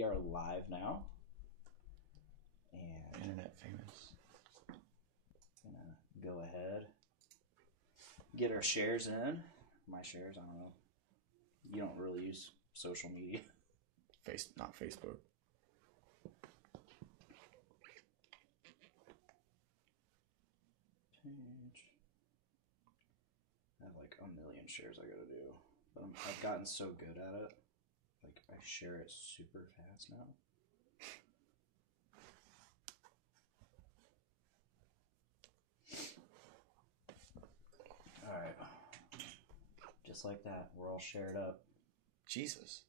We are live now. And Internet famous. Gonna go ahead. Get our shares in. My shares, I don't know. You don't really use social media. Not Facebook. Page. I have like a million shares I gotta do. But I've gotten so good at it. Like, I share it super fast now. Alright. Just like that. We're all shared up. Jesus.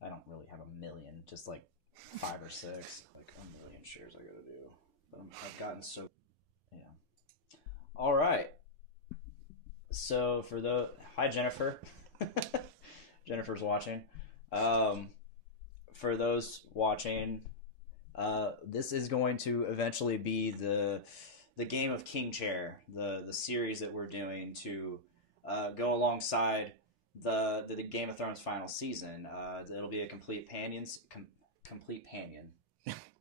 I don't really have a million. Just like 5 or 6. Like a million shares I gotta do. But I've gotten so... Yeah. Alright. So for the... Hi, Jennifer. Jennifer's watching. For those watching, this is going to eventually be the Game of King Chair, the series that we're doing to go alongside the Game of Thrones final season. It'll be a complete companion.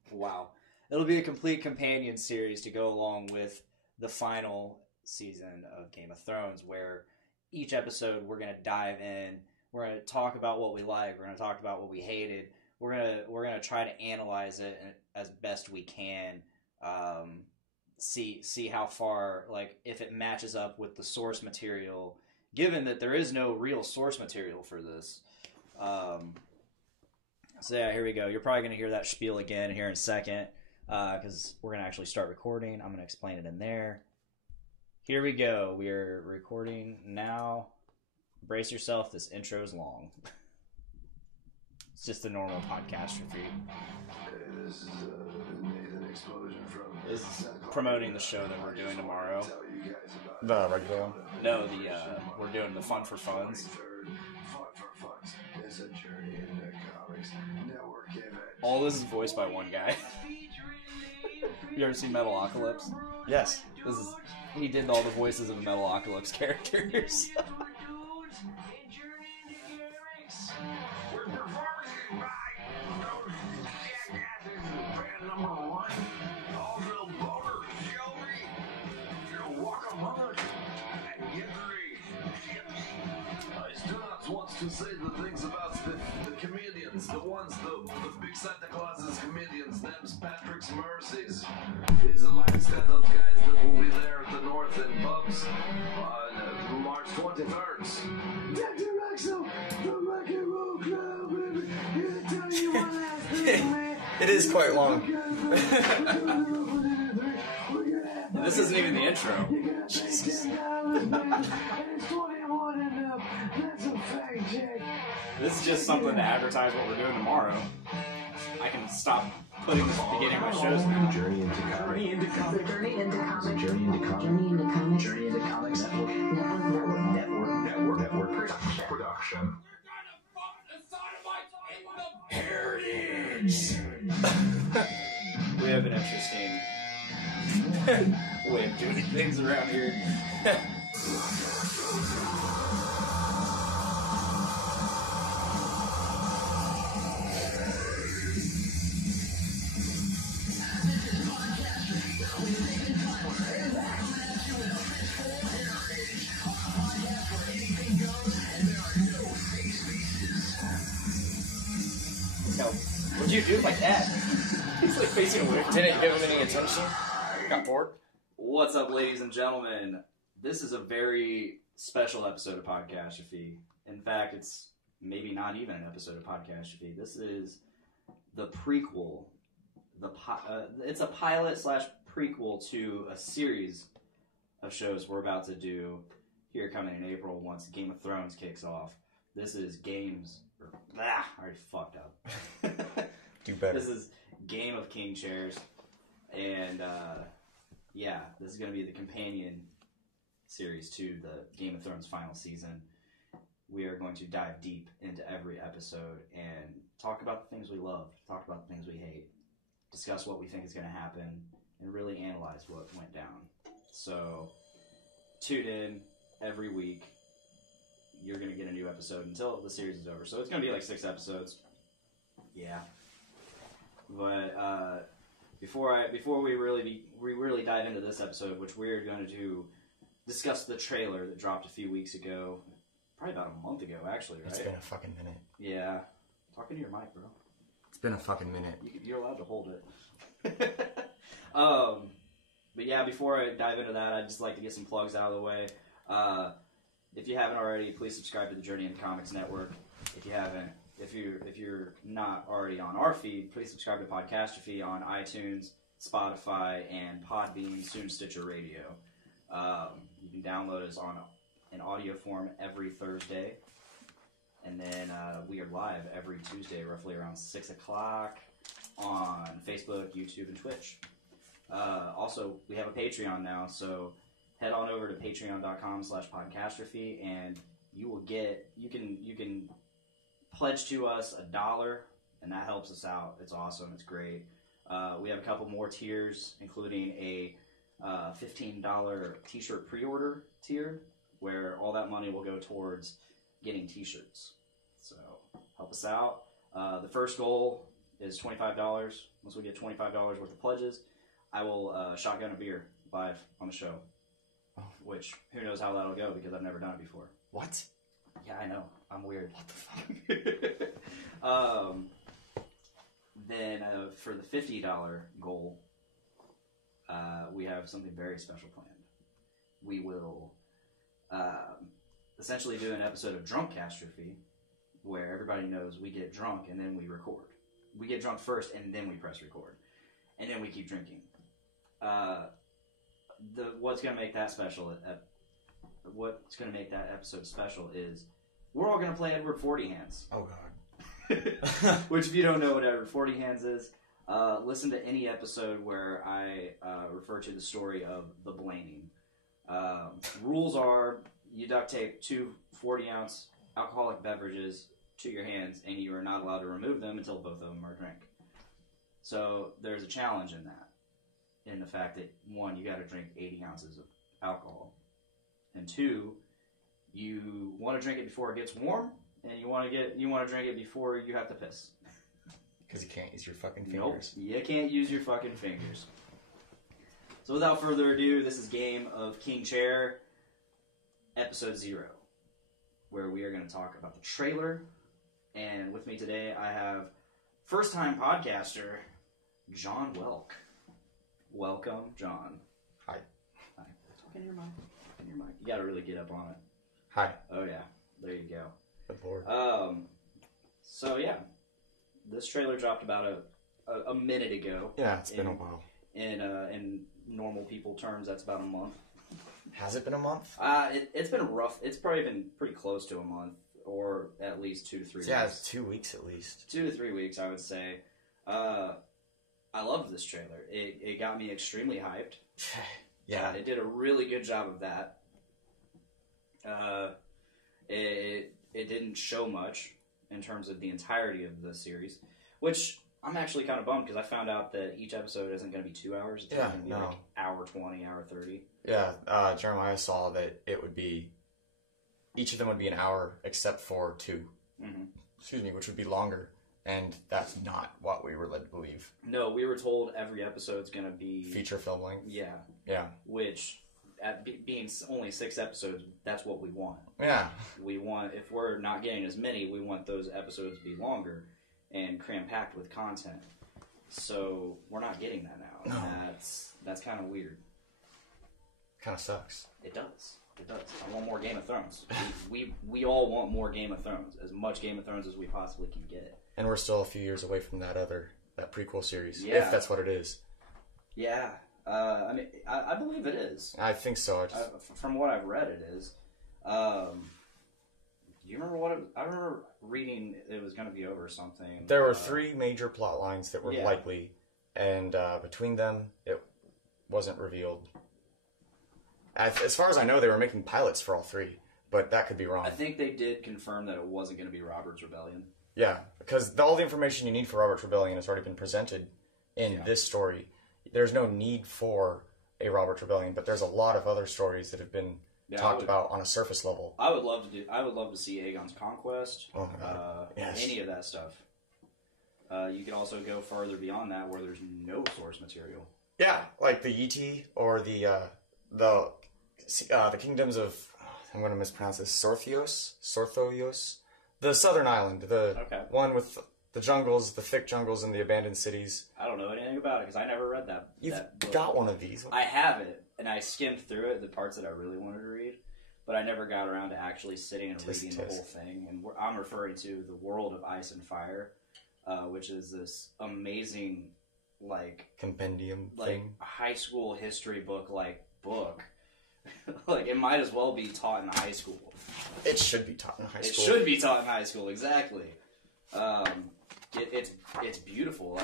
Wow. It'll be a complete companion series to go along with the final season of Game of Thrones, where each episode we're going to dive in. We're going to talk about what we like. We're going to talk about what we hated. We're gonna try to analyze it as best we can. See how far, like, if it matches up with the source material, given that there is no real source material for this. So yeah, here we go. You're probably gonna hear that spiel again here in a second, because we're gonna actually start recording. I'm gonna explain it in there. Here we go. We're recording now. Brace yourself. This intro is long. It's just a normal podcast for you. Hey, this is Nathan Explosion from... This is promoting the show that we're doing tomorrow. The regular one? No, we're doing the Fun for Funds. Fun for Funds. It's a journey into comics network event. All this is voiced by one guy. You ever seen Metalocalypse? Yes. He did all the voices of the Metalocalypse characters. We're performing by band number 1. All little boner, shall we? Walk among us and get ready. I still not want to say the things about the comedians, the ones, the big Santa Claus's comedians, them's Patrick's Mercies. It's a live stand-up guys that will be there at the North End Pubs on March 23rd. Dr. Axel, the Rock and Roll Club, baby. Gonna tell you one last thing, man. It is quite long. This isn't even the intro. Jesus. This is just something to advertise what we're doing tomorrow. I can stop putting this at the beginning of my shows now. Journey into comics. Journey into comics. Journey into comics. Journey into comics. Journey into comics. Network. Production. Heritage. We have an interesting way of doing things around here. No. What'd you do with my cat? He's like facing away. Didn't give him any attention. Got bored. What's up, ladies and gentlemen? This is a very special episode of Podcast Shafi. In fact, it's maybe not even an episode of Podcast Shafi. This is the prequel. It's a pilot / prequel to a series of shows we're about to do here coming in April once Game of Thrones kicks off. This is I already fucked up. Do better. This is Game of King Chairs. And, yeah, this is going to be the companion series to the Game of Thrones final season. We are going to dive deep into every episode and talk about the things we love, talk about the things we hate, discuss what we think is going to happen, and really analyze what went down. So, tune in every week. You're going to get a new episode until the series is over. So it's going to be like 6 episodes. Yeah. But before we really dive into this episode, which we're going to discuss the trailer that dropped a few weeks ago, probably about a month ago, actually, right? It's been a fucking minute. Yeah. Talking to your mic, bro. It's been a fucking minute. You're allowed to hold it. But yeah, before I dive into that, I'd just like to get some plugs out of the way. If you haven't already, please subscribe to the Journey into Comics Network. If you're not already on our feed, please subscribe to Podcastrophe on iTunes, Spotify, and Podbean, soon Stitcher Radio. You can download us on an audio form every Thursday. And then we are live every Tuesday, roughly around 6 o'clock on Facebook, YouTube, and Twitch. Also, we have a Patreon now, so head on over to patreon.com/podcastrophe, and you can pledge to us $1, and that helps us out. It's awesome. It's great. We have a couple more tiers, including a $15 t-shirt pre-order tier, where all that money will go towards getting t-shirts. So help us out. The first goal is $25. Once we get $25 worth of pledges, I will shotgun a beer live on the show. Which, who knows how that'll go, because I've never done it before. What? Yeah, I know. I'm weird. What the fuck? Then for the $50 goal, we have something very special planned. We will essentially do an episode of Drunk Castrophe, where everybody knows we get drunk and then we record. We get drunk first and then we press record. And then we keep drinking. What's going to make that special? What's going to make that episode special is we're all going to play Edward 40 Hands. Oh, God. Which, if you don't know what Edward 40 Hands is, listen to any episode where I refer to the story of the Blaming. Rules are you duct tape 2 40-ounce alcoholic beverages to your hands, and you are not allowed to remove them until both of them are drank. So there's a challenge in that, in the fact that, 1, you got to drink 80 ounces of alcohol, and 2, you want to drink it before it gets warm, and you want to drink it before you have to piss. Because you can't use your fucking fingers. Nope, you can't use your fucking fingers. So without further ado, this is Game of King Chair, Episode 0, where we are going to talk about the trailer. And with me today, I have first-time podcaster, John Welk. Welcome, John. Hi. Hi. Talk in your mic. You got to really get up on it. Hi. Oh, yeah. There you go. Good Lord. So, yeah. This trailer dropped about a minute ago. Yeah, it's been a while. In normal people terms, that's about a month. Has it been a month? It's been rough. It's probably been pretty close to a month, or at least 2 to 3 weeks. Yeah, it's 2 weeks at least. 2 to 3 weeks, I would say. I loved this trailer. It got me extremely hyped. Yeah. It did a really good job of that. It didn't show much in terms of the entirety of the series, which I'm actually kind of bummed, because I found out that each episode isn't going to be 2 hours. It's going to be like hour 20, hour 30. Yeah, Jeremiah saw that it would be, each of them would be an hour except for 2. Mm-hmm. Excuse me, which would be longer. And that's not what we were led to believe. No, we were told every episode's going to be... feature film length? Yeah. Yeah. Which, being only 6 episodes, that's what we want. Yeah. We want, if we're not getting as many, we want those episodes to be longer and cram-packed with content. So, we're not getting that now. No. That's kind of weird. Kind of sucks. It does. It does. I want more Game of Thrones. We all want more Game of Thrones. As much Game of Thrones as we possibly can get. And we're still a few years away from that prequel series. Yeah. If that's what it is. Yeah. I mean, I believe it is. I think so. From what I've read, it is. Do you remember what I remember reading it was going to be over something. There were 3 major plot lines that were Yeah. likely, and between them, it wasn't revealed. As far as I know, they were making pilots for all 3, but that could be wrong. I think they did confirm that it wasn't going to be Robert's Rebellion. Yeah, because all the information you need for Robert's Rebellion has already been presented in this story. There's no need for a Robert's Rebellion, but there's a lot of other stories that have been talked about on a surface level. I would love to see Aegon's Conquest. Oh my God. Yes. Any of that stuff. You can also go farther beyond that where there's no source material. Yeah, like the Yeti or the kingdoms of, I'm going to mispronounce this, Sorthoios, the southern island, the one with the jungles, the thick jungles, and the abandoned cities. I don't know anything about it because I never read that. You've book. got one of these. I have it, and I skimmed through it, the parts that I really wanted to read, but I never got around to actually sitting and reading the whole thing. And I'm referring to The World of Ice and Fire, which is this amazing, like compendium thing, high school history book. Like, it might as well be taught in high school. It should be taught in high school. It should be taught in high school, exactly. It's beautiful.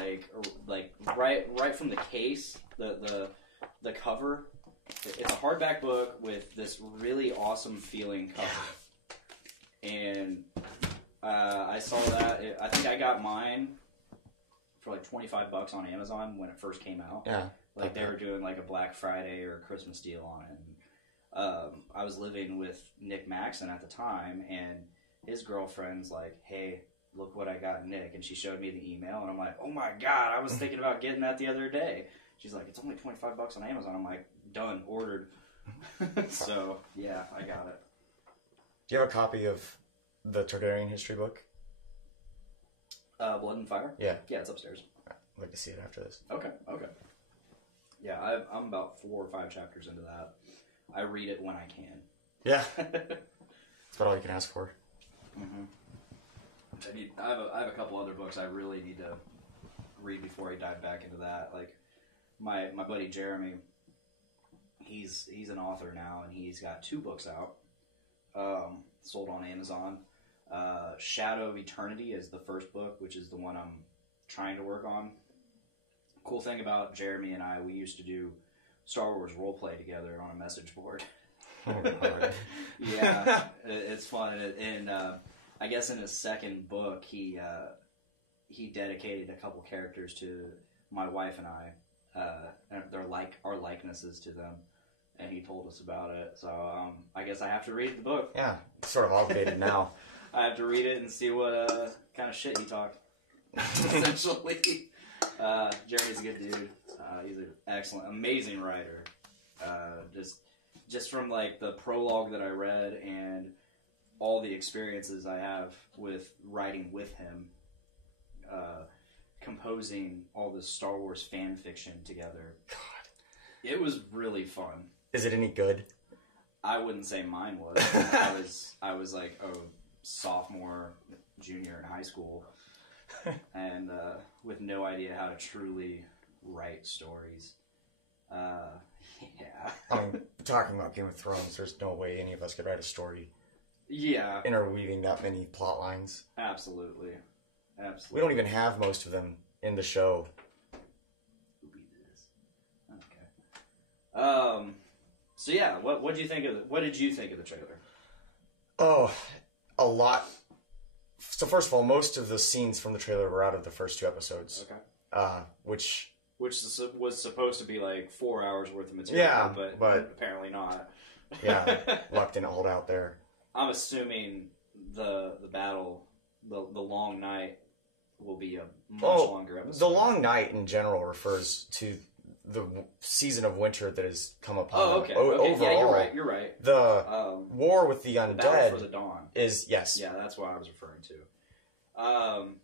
Like right from the case, the cover. It's a hardback book with this really awesome feeling cover. And I saw that. I think I got mine for like $25 on Amazon when it first came out. Yeah. Like they were doing like a Black Friday or a Christmas deal on it. I was living with Nick Maxon at the time, and his girlfriend's like, "Hey, look what I got, Nick." And she showed me the email, and I'm like, "Oh my God, I was thinking about getting that the other day." She's like, "It's only $25 on Amazon." I'm like, "Done, ordered." So, yeah, I got it. Do you have a copy of the Targaryen history book? Blood and Fire? Yeah. Yeah, it's upstairs. I'd like to see it after this. Okay. Yeah, I'm about 4 or 5 chapters into that. I read it when I can. Yeah. That's about all you can ask for. Mm-hmm. I have a couple other books I really need to read before I dive back into that. Like my buddy Jeremy, he's an author now, and he's got 2 books out, sold on Amazon. Shadow of Eternity is the first book, which is the one I'm trying to work on. Cool thing about Jeremy and I, we used to do Star Wars roleplay together on a message board. Oh, God. Yeah, it's fun. And I guess in his second book, he dedicated a couple characters to my wife and I. And they're like our likenesses to them, and he told us about it. So I guess I have to read the book. Yeah, it's sort of obligated now. I have to read it and see what kind of shit he talked. Essentially, Jeremy's a good dude. He's an excellent, amazing writer. Just from like the prologue that I read and all the experiences I have with writing with him, composing all this Star Wars fan fiction together. God, it was really fun. Is it any good? I wouldn't say mine was. I was like a sophomore, junior in high school, and with no idea how to truly write stories. Yeah. I mean, talking about Game of Thrones, there's no way any of us could write a story. Yeah. Interweaving that many plot lines. Absolutely. We don't even have most of them in the show. Who beat this? Okay. So yeah, what did you think of the trailer? Oh, a lot. So first of all, most of the scenes from the trailer were out of the first 2 episodes. Okay. Which was supposed to be like 4 hours worth of material, yeah, but apparently not. Yeah, luck didn't hold out there. I'm assuming the battle, the long night, will be a much longer episode. The long night in general refers to the season of winter that has come upon. Oh, okay. Overall, yeah, you're right. The war with the undead, the Battle for the Dawn, is yes. Yeah, that's what I was referring to.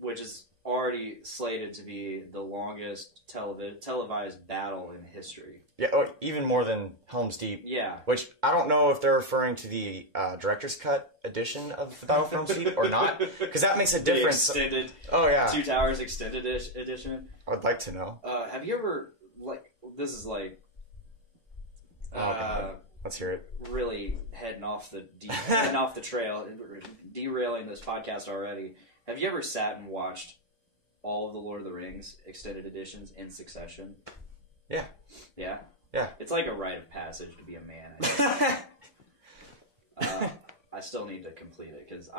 Which is already slated to be the longest televised battle in history. Yeah, even more than Helm's Deep. Yeah. Which, I don't know if they're referring to the director's cut edition of the Battle for Helm's Deep or not, because that makes a difference. The extended, oh yeah, 2 Towers extended edition. I would like to know. Have you ever, this is like... Let's hear it. Really heading off the trail, derailing this podcast already. Have you ever sat and watched all of the Lord of the Rings extended editions in succession? Yeah. Yeah? Yeah. It's like a rite of passage to be a man, I guess. I still need to complete it, because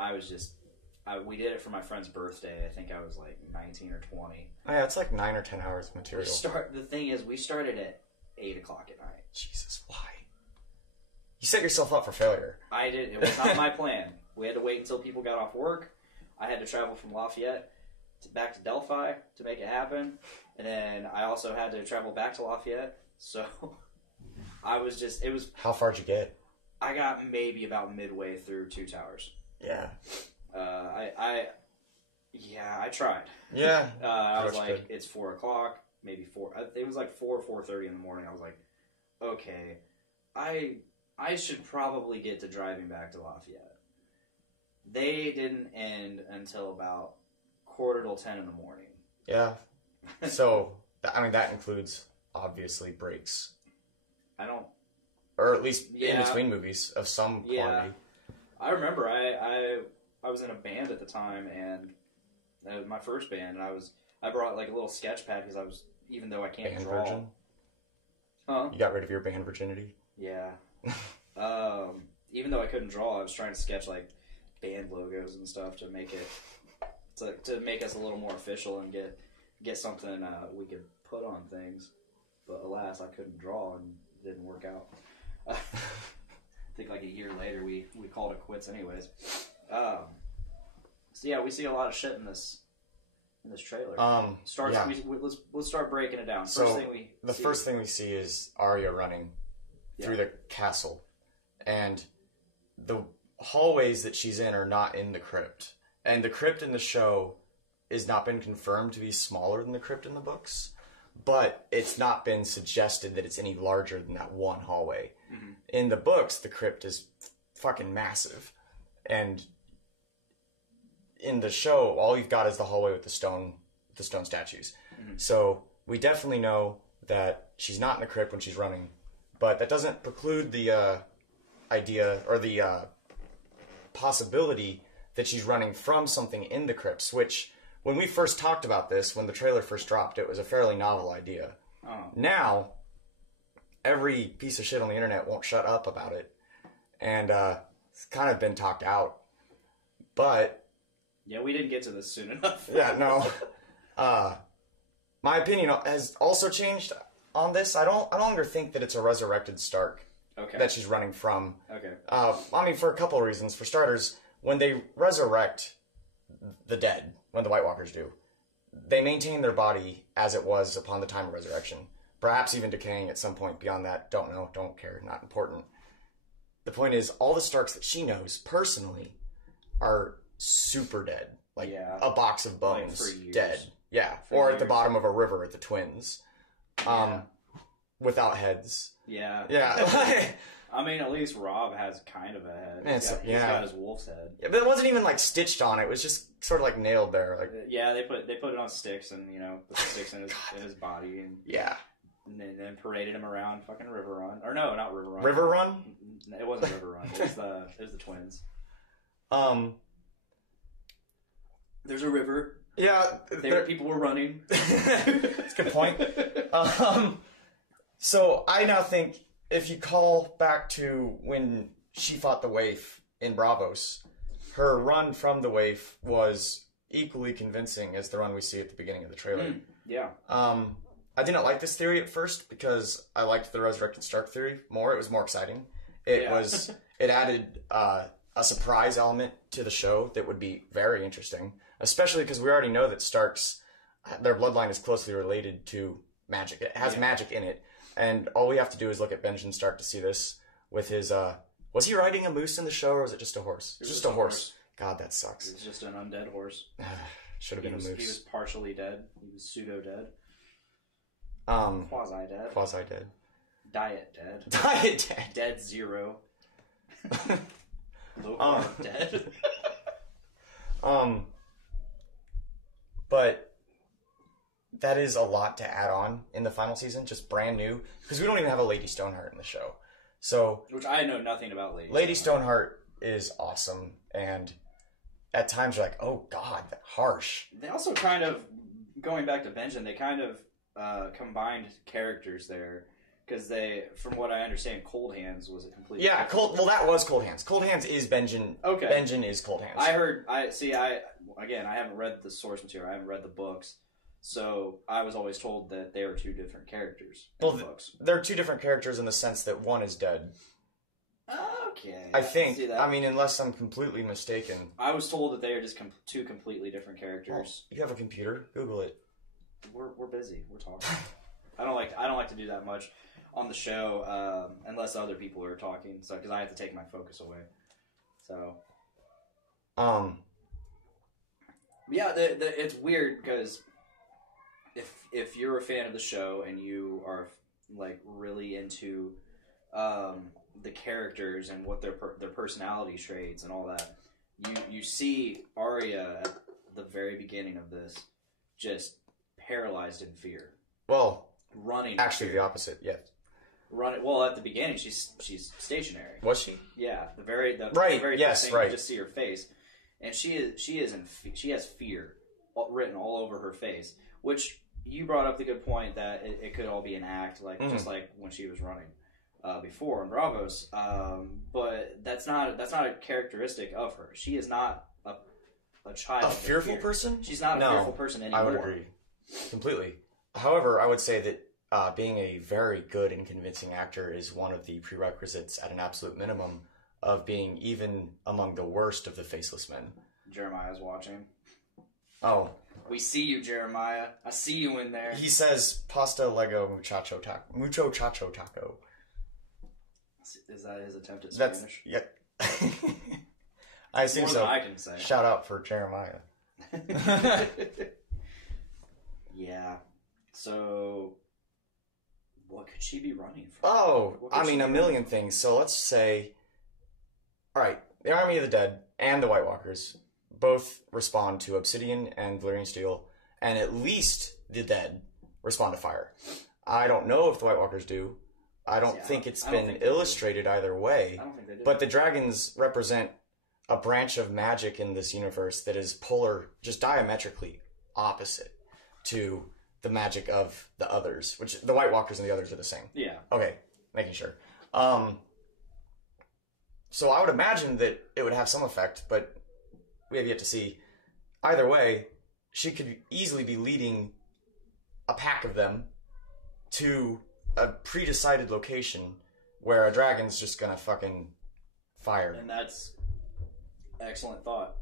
we did it for my friend's birthday. I think I was like 19 or 20. Oh, yeah, it's like 9 or 10 hours of material. The thing is, we started at 8 o'clock at night. Jesus, why? You set yourself up for failure. I did. It was not my plan. We had to wait until people got off work. I had to travel from Lafayette back to Delphi to make it happen, and then I also had to travel back to Lafayette. So I was just, it was. How far'd you get? I got maybe about midway through Two Towers. Yeah. I tried. Yeah. I was like, it's 4 o'clock, maybe 4. It was like 4:30 in the morning. I was like, okay, I should probably get to driving back to Lafayette. They didn't end until about 9:45 in the morning. Yeah. So, I mean, that includes, obviously, breaks. Or at least in between movies of some quantity. I remember I was in a band at the time, and that was my first band, and I brought like a little sketch pad because even though I can't Band draw. virgin? Huh? You got rid of your band virginity? Yeah. Even though I couldn't draw, I was trying to sketch like band logos and stuff to make it to make us a little more official and get something we could put on things. But alas, I couldn't draw and it didn't work out. I think like a year later we called it quits anyways. So yeah, we see a lot of shit in this trailer. Let's start breaking it down. First thing we see is Arya running through the castle, and the hallways that she's in are not in the crypt, and the crypt in the show has not been confirmed to be smaller than the crypt in the books, but it's not been suggested that it's any larger than that one hallway. Mm-hmm. In the books, the crypt is fucking massive, and in the show, all you've got is the hallway with the stone statues. Mm-hmm. So we definitely know that she's not in the crypt when she's running, but that doesn't preclude the idea or the possibility that she's running from something in the crypts, which when we first talked about this, when the trailer first dropped, it was a fairly novel idea. Oh. Now, every piece of shit on the internet won't shut up about it, and it's kind of been talked out. But yeah, we didn't get to this soon enough. Yeah, no. My opinion has also changed on this. I don't longer think that it's a resurrected Stark that she's running from. Okay. I mean, for a couple of reasons. For starters, when they resurrect the dead, when the White Walkers do, they maintain their body as it was upon the time of resurrection. Perhaps even decaying at some point beyond that. Don't know. Don't care. Not important. The point is, all the Starks that she knows personally are super dead. Like a box of bones, like dead. Yeah. Or at the bottom of a river at the Twins. Without heads. Yeah. Yeah. I mean, at least Rob has kind of a head. He's got his wolf's head. Yeah, but it wasn't even like stitched on. It was just sort of like nailed there. Like yeah, they put it on sticks and put the sticks in his body and and then paraded him around fucking River Run. Or no, not River Run. River Run? It wasn't River Run. It was the Twins. There's a river. Yeah. People were running. That's a good point. So I now think if you call back to when she fought the Waif in Bravos, her run from the Waif was equally convincing as the run we see at the beginning of the trailer. Yeah. I didn't like this theory at first because I liked the Resurrected Stark theory more. It was more exciting. It added a surprise element to the show that would be very interesting, especially because we already know that Starks, their bloodline is closely related to magic. It has magic in it, and all we have to do is look at Benjen Stark to see this with his, was he riding a moose in the show, or was it just a horse? It was just a horse. God, that sucks. It was just an undead horse. Should have been a moose. He was partially dead. He was pseudo-dead. Quasi-dead. Quasi-dead. Diet dead. Diet dead. Dead zero. Low carb dead. But that is a lot to add on in the final season, just brand new, because we don't even have a Lady Stoneheart in the show. So, which I know nothing about Lady Stoneheart is awesome, and at times you're like, oh god, harsh. They also kind of, going back to Benjen, they kind of combined characters there. Because from what I understand, Cold Hands was a completely well, that was Cold Hands. Cold Hands is Benjen. Okay. Benjen is Cold Hands. I haven't read the source material. I haven't read the books. So I was always told that they were two different characters in the books. They're two different characters in the sense that one is dead. Okay. I can think. see that. I mean, unless I'm completely mistaken. I was told that they are just two completely different characters. You have a computer. Google it. We're busy. We're talking. I don't like to do that much on the show unless other people are talking. So because I have to take my focus away. So. Yeah, it's weird because if you're a fan of the show and you are like really into the characters and what their personality traits and all that, you see Arya at the very beginning of this just paralyzed in fear. Well, running. Actually, the opposite. Yes. Running. Well, at the beginning, she's stationary. Was she? Yeah. The very yes, first thing, right. you just see her face, and she has fear written all over her face. Which you brought up the good point that it could all be an act, like just like when she was running before in Bravos. But that's not a characteristic of her. She is not a child. A fearful person? She's not a fearful person anymore. I would agree completely. However, I would say that being a very good and convincing actor is one of the prerequisites at an absolute minimum of being even among the worst of the faceless men. Jeremiah's watching. Oh. We see you, Jeremiah. I see you in there. He says pasta, Lego, mucho chacho taco. Is that his attempt at That's, Spanish? yeah. I assume More so. than I can say. Shout out for Jeremiah. Yeah. So, what could she be running from? Oh, I mean, a million things. So let's say, all right, the Army of the Dead and the White Walkers both respond to obsidian and Valyrian steel, and at least the dead respond to fire. I don't know if the White Walkers do. I don't think it's been illustrated either way. I don't think they do. But the dragons represent a branch of magic in this universe that is polar, just diametrically opposite to the magic of the others, which the White Walkers and the others are the same. Yeah. Okay, making sure. So I would imagine that it would have some effect, but we have yet to see. Either way, she could easily be leading a pack of them to a pre-decided location where a dragon's just gonna fucking fire. And that's excellent thought.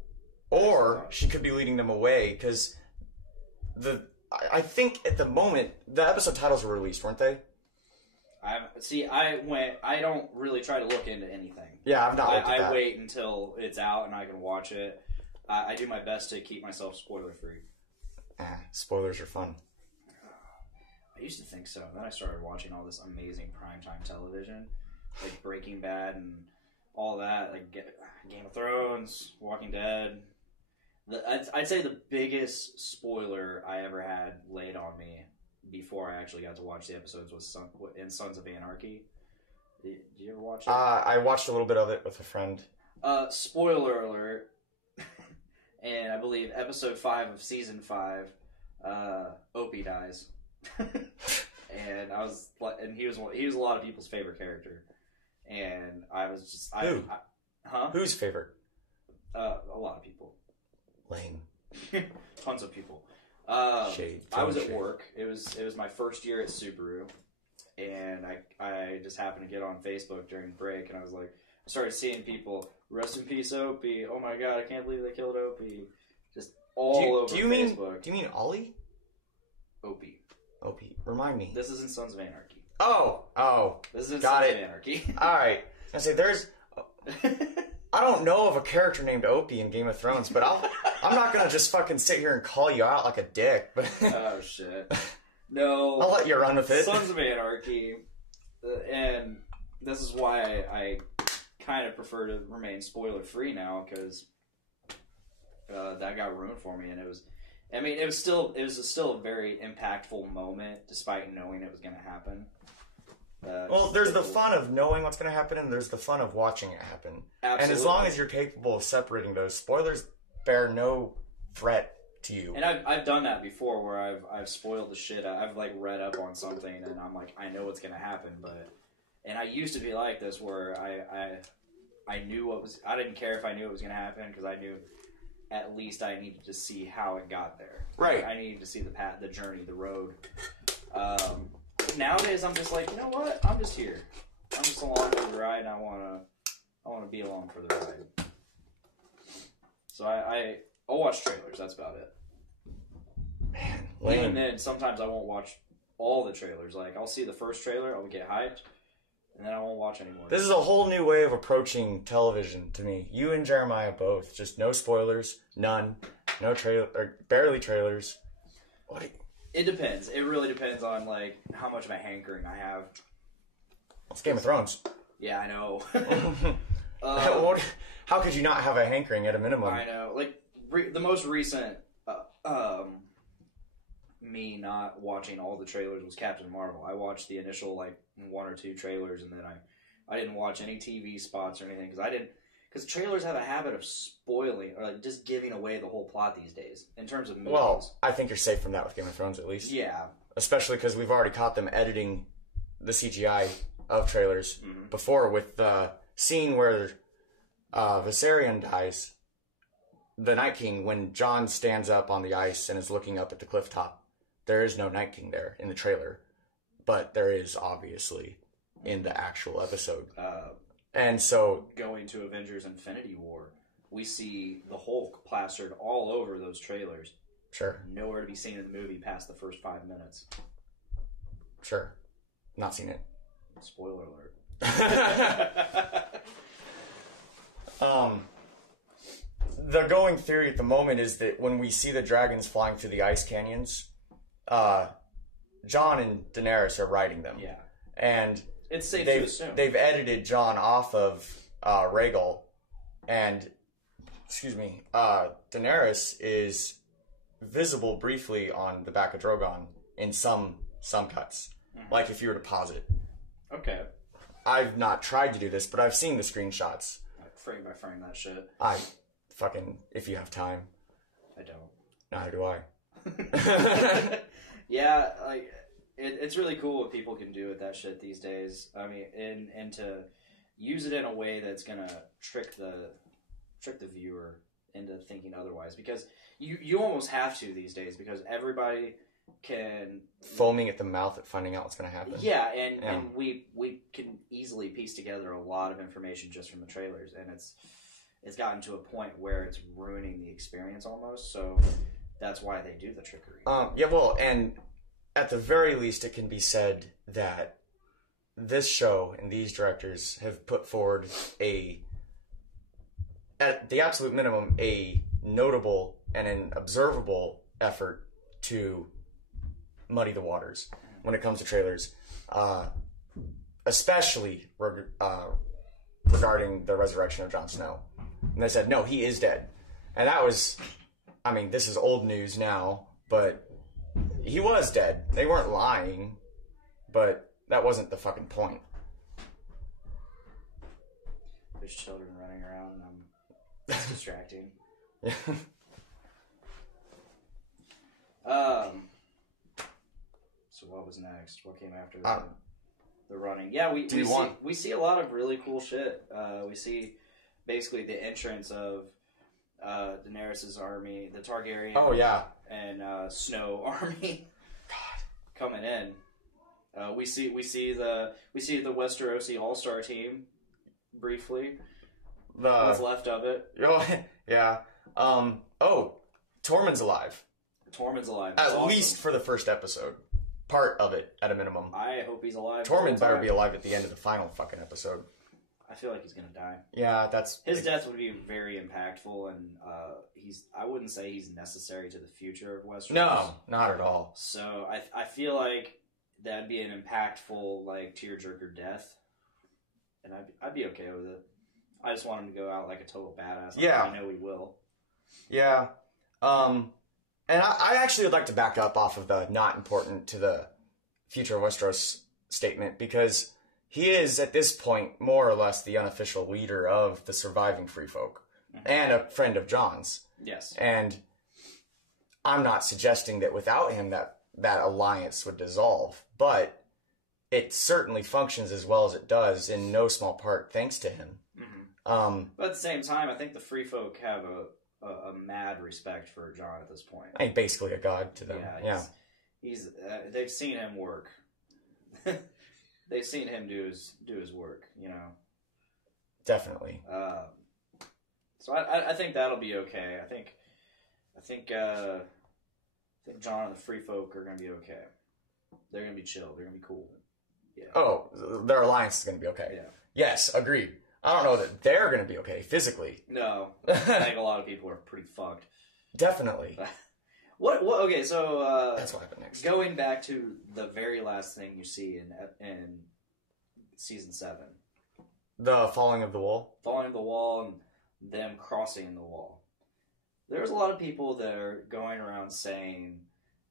Or she could be leading them away, because I think at the moment the episode titles were released, weren't they? I don't really try to look into anything. Yeah, I've not looked at that. I wait until it's out and I can watch it. I do my best to keep myself spoiler free. Spoilers are fun. I used to think so. Then I started watching all this amazing primetime television, like Breaking Bad and all that, like Game of Thrones, Walking Dead. I'd say the biggest spoiler I ever had laid on me before I actually got to watch the episodes was in Sons of Anarchy. Did you ever watch it? I watched a little bit of it with a friend. Spoiler alert. And I believe episode 5 of season 5, Opie dies. And he was a lot of people's favorite character. And I was just Who? Huh? Whose favorite? A lot of people. Lame. Tons of people. Shade. I was at Shade. work. It was my first year at Subaru, and I just happened to get on Facebook during break, and I started seeing people, rest in peace, Opie. Oh my god, I can't believe they killed Opie. Just all over Facebook. Do you mean Ollie? Opie. Remind me. This isn't Sons of Anarchy. Oh. This isn't Got Sons it. of Anarchy. All right. I say there's. I don't know of a character named Opie in Game of Thrones, but I'm not gonna just fucking sit here and call you out like a dick. But Oh shit. No. I'll let you run with it. Sons of Anarchy, and this is why I kind of prefer to remain spoiler free now, because that got ruined for me, and it was still a very impactful moment despite knowing it was going to happen. Well, there's the fun of knowing what's going to happen, and there's the fun of watching it happen. Absolutely. And as long as you're capable of separating those, spoilers bear no threat to you. And I've done that before, where I've spoiled the shit. I've like read up on something, and I'm like, I know what's going to happen, and I used to be like this, where I knew I didn't care if I knew it was going to happen, because I knew at least I needed to see how it got there. Right. I needed to see the path, the journey, the road. Nowadays, I'm just like, you know what? I'm just here. I'm just along for the ride, and I wanna be along for the ride. So I'll watch trailers. That's about it. Man, Even then, sometimes I won't watch all the trailers. Like, I'll see the first trailer, I'll get hyped, and then I won't watch anymore. This is a whole new way of approaching television to me. You and Jeremiah both. Just no spoilers, none, no trailer, or barely trailers. What? It depends. It really depends on, like, how much of a hankering I have. It's Game of Thrones. Yeah, I know. How could you not have a hankering at a minimum? I know. Like, the most recent me not watching all the trailers was Captain Marvel. I watched the initial, like, 1 or 2 trailers, and then I didn't watch any TV spots or anything, because trailers have a habit of spoiling, or, like, just giving away the whole plot these days, in terms of movies. Well, I think you're safe from that with Game of Thrones, at least. Yeah. Especially because we've already caught them editing the CGI of trailers before, with the scene where Viserion dies, the Night King, when Jon stands up on the ice and is looking up at the cliff top. There is no Night King there in the trailer, but there is obviously in the actual episode. And so, going to Avengers Infinity War, we see the Hulk plastered all over those trailers. Sure. Nowhere to be seen in the movie past the first 5 minutes. Sure. Not seen it. Spoiler alert. The going theory at the moment is that when we see the dragons flying through the ice canyons, Jon and Daenerys are riding them. Yeah. And it's safe to assume. They've edited Jon off of Rhaegal, and Daenerys is visible briefly on the back of Drogon in some cuts. Like if you were to pause it. Okay. I've not tried to do this, but I've seen the screenshots. Like frame by frame that shit. If you have time. I don't. Neither do I. Yeah, like it's really cool what people can do with that shit these days. I mean, and to use it in a way that's gonna trick the viewer into thinking otherwise, because you almost have to these days, because everybody can foaming at the mouth at finding out what's going to happen. Yeah, and we can easily piece together a lot of information just from the trailers, and it's gotten to a point where it's ruining the experience almost. So that's why they do the trickery. And at the very least, it can be said that this show and these directors have put forward at the absolute minimum, a notable and an observable effort to muddy the waters when it comes to trailers, especially regarding the resurrection of Jon Snow. And they said, no, he is dead. And that was, I mean, this is old news now, but he was dead. They weren't lying, but that wasn't the fucking point. There's children running around, and it's distracting. Yeah. So what was next? What came after the running? Yeah, we see a lot of really cool shit. We see basically the entrance of Daenerys' army, the Targaryen. Oh yeah. And Snow army. God, coming in. We see the Westerosi All-Star team briefly. What's left of it? Yeah. Tormund's alive. Tormund's alive. That's at least for the first episode. Part of it, at a minimum. I hope he's alive. Tormund better be alive at the end of the final fucking episode. I feel like he's gonna die. Yeah, that's... His death would be very impactful, and I wouldn't say he's necessary to the future of Westeros. No, not at all. So I feel like that'd be an impactful, like, tearjerker death, and I'd be okay with it. I just want him to go out like a total badass. Yeah. I know he will. Yeah. And I actually would like to back up off of the not important to the future of Westeros statement, because he is, at this point, more or less the unofficial leader of the surviving free folk, and a friend of Jon's. Yes. And I'm not suggesting that without him that alliance would dissolve, but it certainly functions as well as it does in no small part thanks to him. Mm-hmm. But at the same time, I think the free folk have a mad respect for Jon at this point. I mean, basically a god to them. Yeah. He's they've seen him work. they've seen him do his work, you know. Definitely. So I think that'll be okay. I think John and the Free Folk are gonna be okay. They're gonna be chill. They're gonna be cool. Yeah. Oh, their alliance is going to be okay. Yeah. Yes, agreed. I don't know that they're going to be okay physically. No, I think a lot of people are pretty fucked. Definitely. What? Okay, so That's what happened next. going back to the very last thing you see in season 7, The falling of the wall. falling the wall and them crossing the wall. There's a lot of people that are going around saying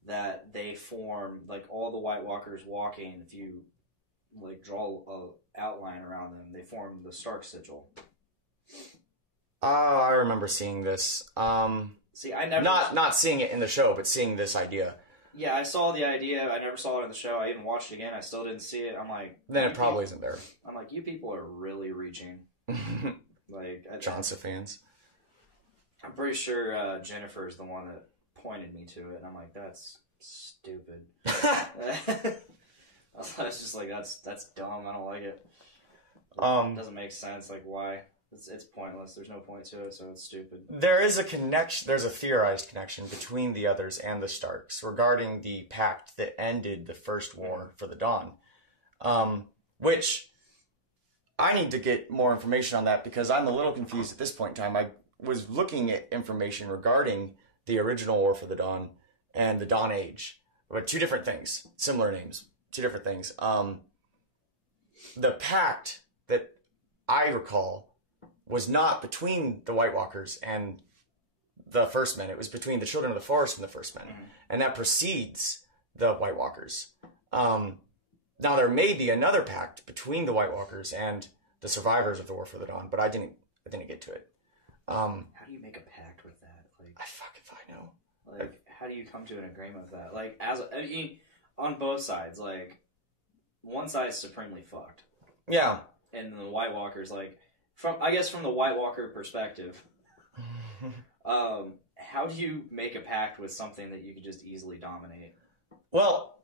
that they form, like, all the White Walkers walking, if you like draw a outline around them, they form the Stark sigil. Oh, I remember seeing this. See, I never not seeing it in the show, but seeing this idea. Yeah, I saw the idea. I never saw it in the show. I even watched it again. I still didn't see it. I'm like, Then it probably isn't there. I'm like, you people are really reaching. Like, Johnson fans. I'm pretty sure Jennifer is the one that pointed me to it, and I'm like, that's stupid. I was just like, that's dumb. I don't like it. It doesn't make sense. Like, why? It's pointless. There's no point to it, so it's stupid. There is a connection. There's a theorized connection between the others and the Starks regarding the pact that ended the First War for the Dawn, which I need to get more information on that because I'm a little confused at this point in time. I was looking at information regarding the original War for the Dawn and the Dawn Age, but two different things, similar names, two different things. The pact that I recall was not between the White Walkers and the First Men. It was between the Children of the Forest and the First Men. Mm-hmm. And that precedes the White Walkers. Now, there may be another pact between the White Walkers and the survivors of the War for the Dawn, but I didn't get to it. How do you make a pact with that? Like, I fucking if I know. Like, how do you come to an agreement with that? Like, on both sides, like, one side's supremely fucked. Yeah. And the White Walkers, like, from the White Walker perspective, how do you make a pact with something that you could just easily dominate? Well,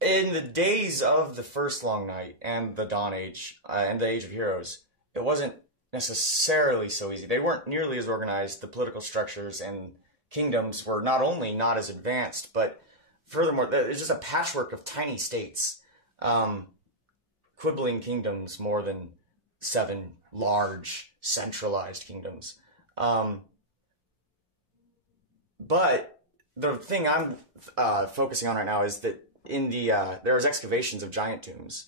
in the days of the First Long Night and the Dawn Age and the Age of Heroes, it wasn't necessarily so easy. They weren't nearly as organized. The political structures and kingdoms were not only not as advanced, but furthermore, it's just a patchwork of tiny states, quibbling kingdoms more than 7 large centralized kingdoms. But the thing I'm focusing on right now is that in the there was excavations of giant tombs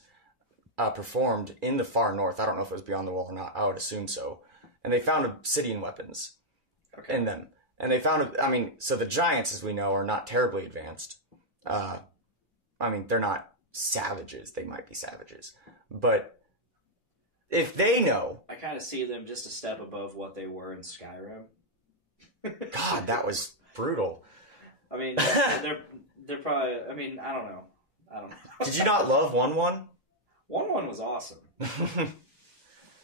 performed in the far north. I don't know if it was beyond the wall or not. I would assume so. And they found obsidian weapons in them. And they found, so the giants, as we know, are not terribly advanced. They're not savages. They might be savages. But if they know... I kind of see them just a step above what they were in Skyrim. God, that was brutal. I mean, they're probably... I mean, I don't know. Did you not love 1-1? 1-1 was awesome.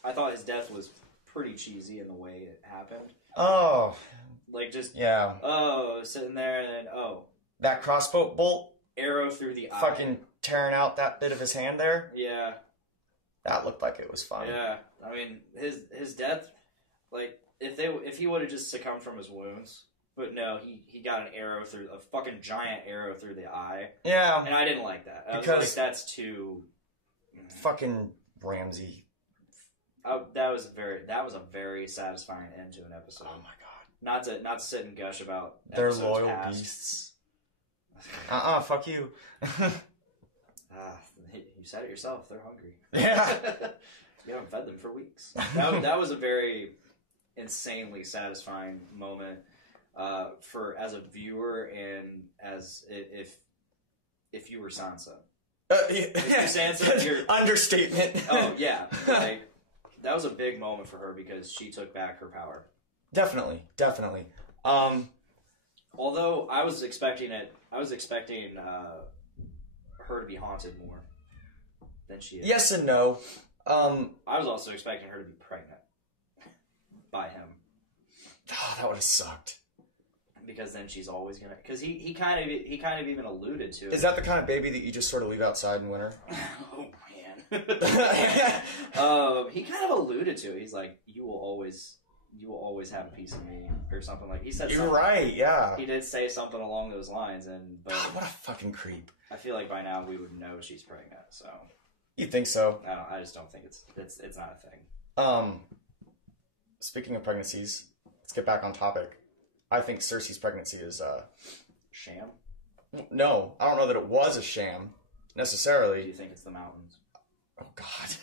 I thought his death was pretty cheesy in the way it happened. Oh. Like, just... Yeah. Oh, sitting there and then, oh. That crossbow bolt? Arrow through the eye. Fucking tearing out that bit of his hand there? Yeah. That looked like it was fun. Yeah. I mean, his death, like, if he would have just succumbed from his wounds, but no, he got a fucking giant arrow through the eye. Yeah. And I didn't like that. I was like, that's too... Fucking Ramsey. That was a very satisfying end to an episode. Oh my god. Not to sit and gush about they're loyal beasts. Fuck you. You said it yourself. They're hungry. Yeah. You haven't fed them for weeks. That was a very insanely satisfying moment for as a viewer and as if you were Sansa. Yeah. Sansa, you're... Understatement. Oh yeah, like, that was a big moment for her because she took back her power. Definitely. Although I was expecting her to be haunted more than she is. Yes and no. I was also expecting her to be pregnant by him. Oh, that would have sucked. Because then she's always gonna. Because he kind of even alluded to it. Is that the kind of baby that you just sort of leave outside in winter? Oh man. He kind of alluded to it. He's like, you will always have a piece of me, or something like. He said. You're right. Yeah. He did say something along those lines, but God, what a fucking creep. I feel like by now we would know she's pregnant. So. You think so? I just don't think it's not a thing. Speaking of pregnancies, let's get back on topic. I think Cersei's pregnancy is sham. No, I don't know that it was a sham necessarily. Do you think it's the mountains? Oh God,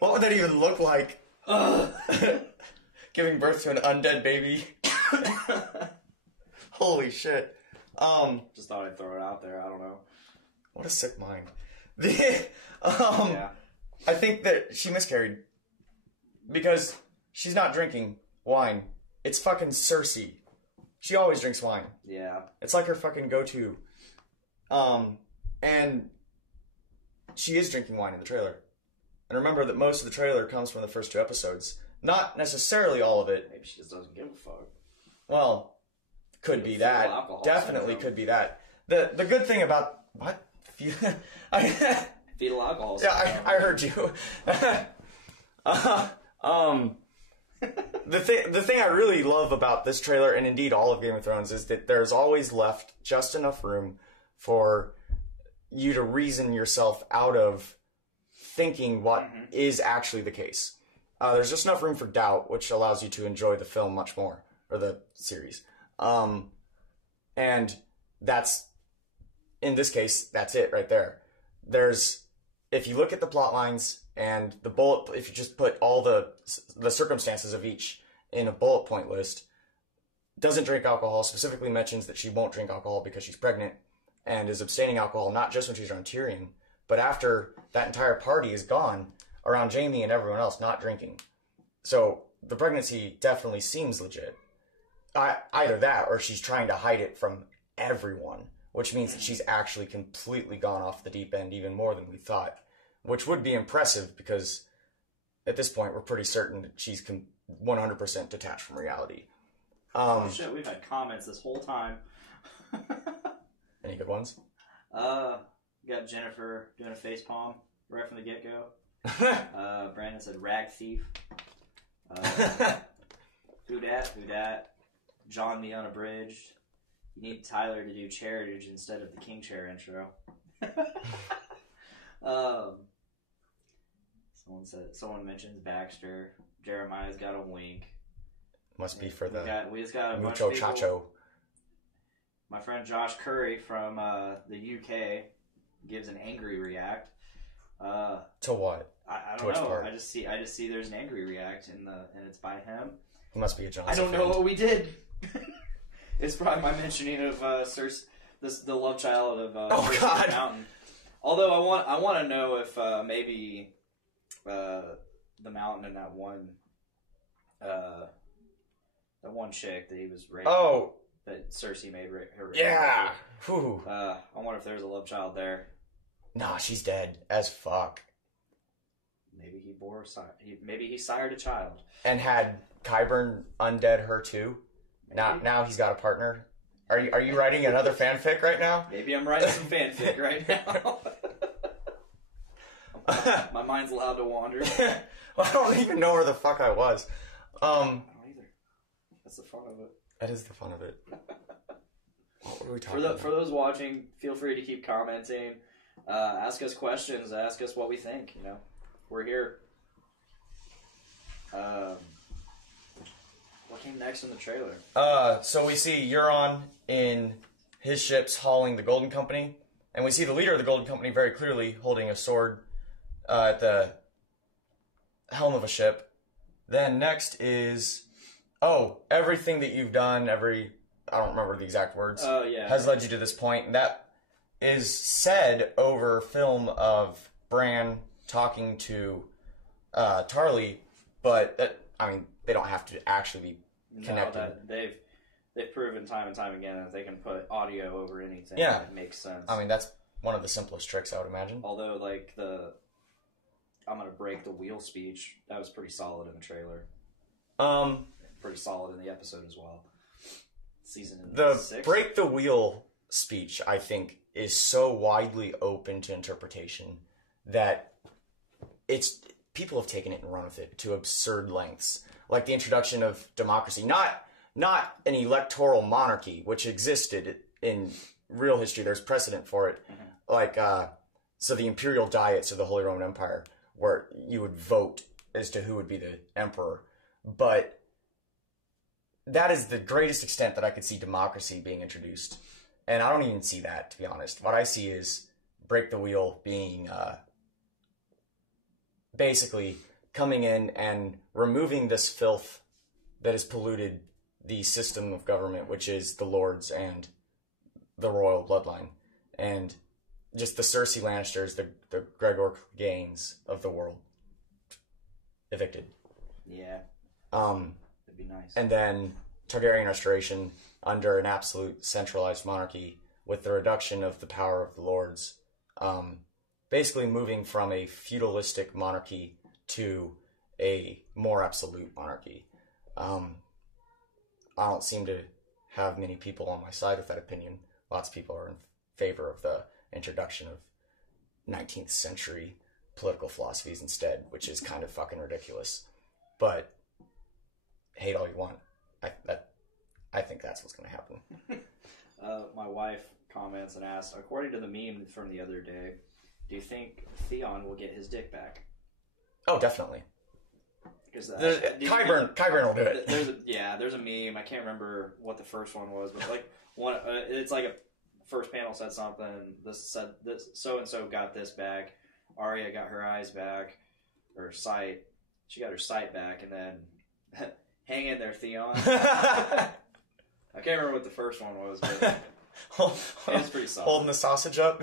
what would that even look like? Giving birth to an undead baby. Holy shit. Just thought I'd throw it out there. I don't know. What a sick mind. I think that she miscarried because she's not drinking wine. It's fucking Cersei. She always drinks wine. Yeah. It's like her fucking go-to. And she is drinking wine in the trailer. And remember that most of the trailer comes from the first 2 episodes. Not necessarily all of it. Maybe she just doesn't give a fuck. Well, could be that. Definitely could be that. The good thing about... What? Fetal alcohol. Yeah, I heard you. The thing I really love about this trailer, and indeed all of Game of Thrones, is that there's always left just enough room for you to reason yourself out of thinking what is actually the case. There's just enough room for doubt, which allows you to enjoy the film much more, or the series. And that's, in this case, that's it right there. If you look at the plot lines and if you just put all the circumstances of each in a bullet point list, doesn't drink alcohol, specifically mentions that she won't drink alcohol because she's pregnant, and is abstaining alcohol not just when she's around Tyrion, but after that entire party is gone, around Jaime and everyone else not drinking. So the pregnancy definitely seems legit. Either that, or she's trying to hide it from everyone, which means that she's actually completely gone off the deep end even more than we thought, which would be impressive because at this point we're pretty certain that she's 100% detached from reality. Oh shit, we've had comments this whole time. Any good ones? Got Jennifer doing a face palm right from the get-go. Brandon said rag thief. Who dat? John the Unabridged. You need Tyler to do Cheritage instead of the King Chair intro. Someone mentions Baxter. Jeremiah's got a wink. Must be for we just got a bunch mucho of people. chacho. My friend Josh Curry from the UK gives an angry react. To what? I don't know. Part? I just see there's an angry react and it's by him. He must be a Johnson. I don't know what we did. It's probably my mentioning of Cersei, the love child of oh God. Mountain. Although I want to know if maybe the Mountain and that one chick that he was raping. Oh. That Cersei made her. Yeah. I wonder if there's a love child there. Nah, she's dead as fuck. Maybe maybe he sired a child. And had Qyburn undead her too. Maybe. Now he's got a partner. Are you writing another fanfic right now? Maybe I'm writing some fanfic right now. My mind's allowed to wander. Well, I don't even know where the fuck I was. I don't either. That's the fun of it. That is the fun of it. What were we talking about? For those watching, feel free to keep commenting. Ask us questions. Ask us what we think. You know, we're here. What came next in the trailer? So we see Euron in his ships hauling the Golden Company, and we see the leader of the Golden Company very clearly holding a sword at the helm of a ship. Then next is, everything that you've done, I don't remember the exact words, has led you to this point. And that is said over film of Bran talking to Tarly, but they don't have to actually be connected. No, they've proven time and time again that they can put audio over anything. Yeah. That makes sense. That's one of the simplest tricks, I would imagine. Although, like, I'm gonna break the wheel speech, that was pretty solid in the trailer. Pretty solid in the episode as well. Season 6. Break the wheel speech, I think, is so widely open to interpretation that people have taken it and run with it to absurd lengths, like the introduction of democracy, not an electoral monarchy, which existed in real history. There's precedent for it, like so the imperial diets of the Holy Roman Empire, where you would vote as to who would be the emperor, but that is the greatest extent that I could see democracy being introduced. And I don't even see that, to be honest. What I see is break the wheel being basically coming in and removing this filth that has polluted the system of government, which is the lords and the royal bloodline. And just the Cersei Lannisters, the Gregor Gaines of the world. Evicted. Yeah. It'd be nice. And then Targaryen restoration under an absolute centralized monarchy with the reduction of the power of the lords. Basically moving from a feudalistic monarchy to a more absolute monarchy. I don't seem to have many people on my side with that opinion. Lots of people are in favor of the introduction of 19th century political philosophies instead, which is kind of fucking ridiculous. But hate all you want. I think that's what's going to happen. My wife comments and asks, according to the meme from the other day, do you think Theon will get his dick back? Oh, definitely. Because Qyburn will do it. There's a meme. I can't remember what the first one was, but like one, it's like a first panel said something. This said this so and so got this back. Arya got her eyes back, or sight. She got her sight back, and then hang in there, Theon. I can't remember what the first one was, but it was pretty solid. Holding the sausage up.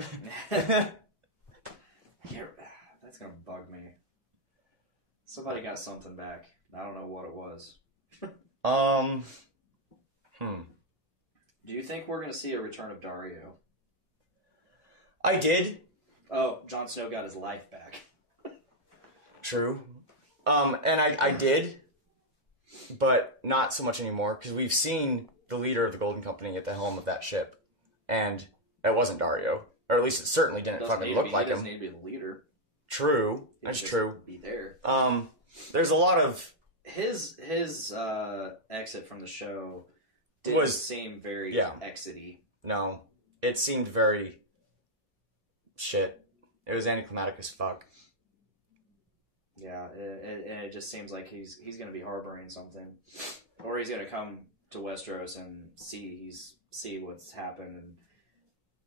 That's gonna bug me. Somebody got something back. I don't know what it was. Do you think we're gonna see a return of Dario? I did. Oh, Jon Snow got his life back. True. And I did, but not so much anymore, because we've seen the leader of the Golden Company at the helm of that ship, and it wasn't Dario. Or at least it certainly didn't fucking look like him. He doesn't need to be the leader. True. That's true. Be there. There's a lot of... His exit from the show didn't seem very exity. No. It seemed very... shit. It was anticlimactic as fuck. Yeah, it just seems like he's going to be harboring something. Or he's going to come to Westeros and see what's happened, and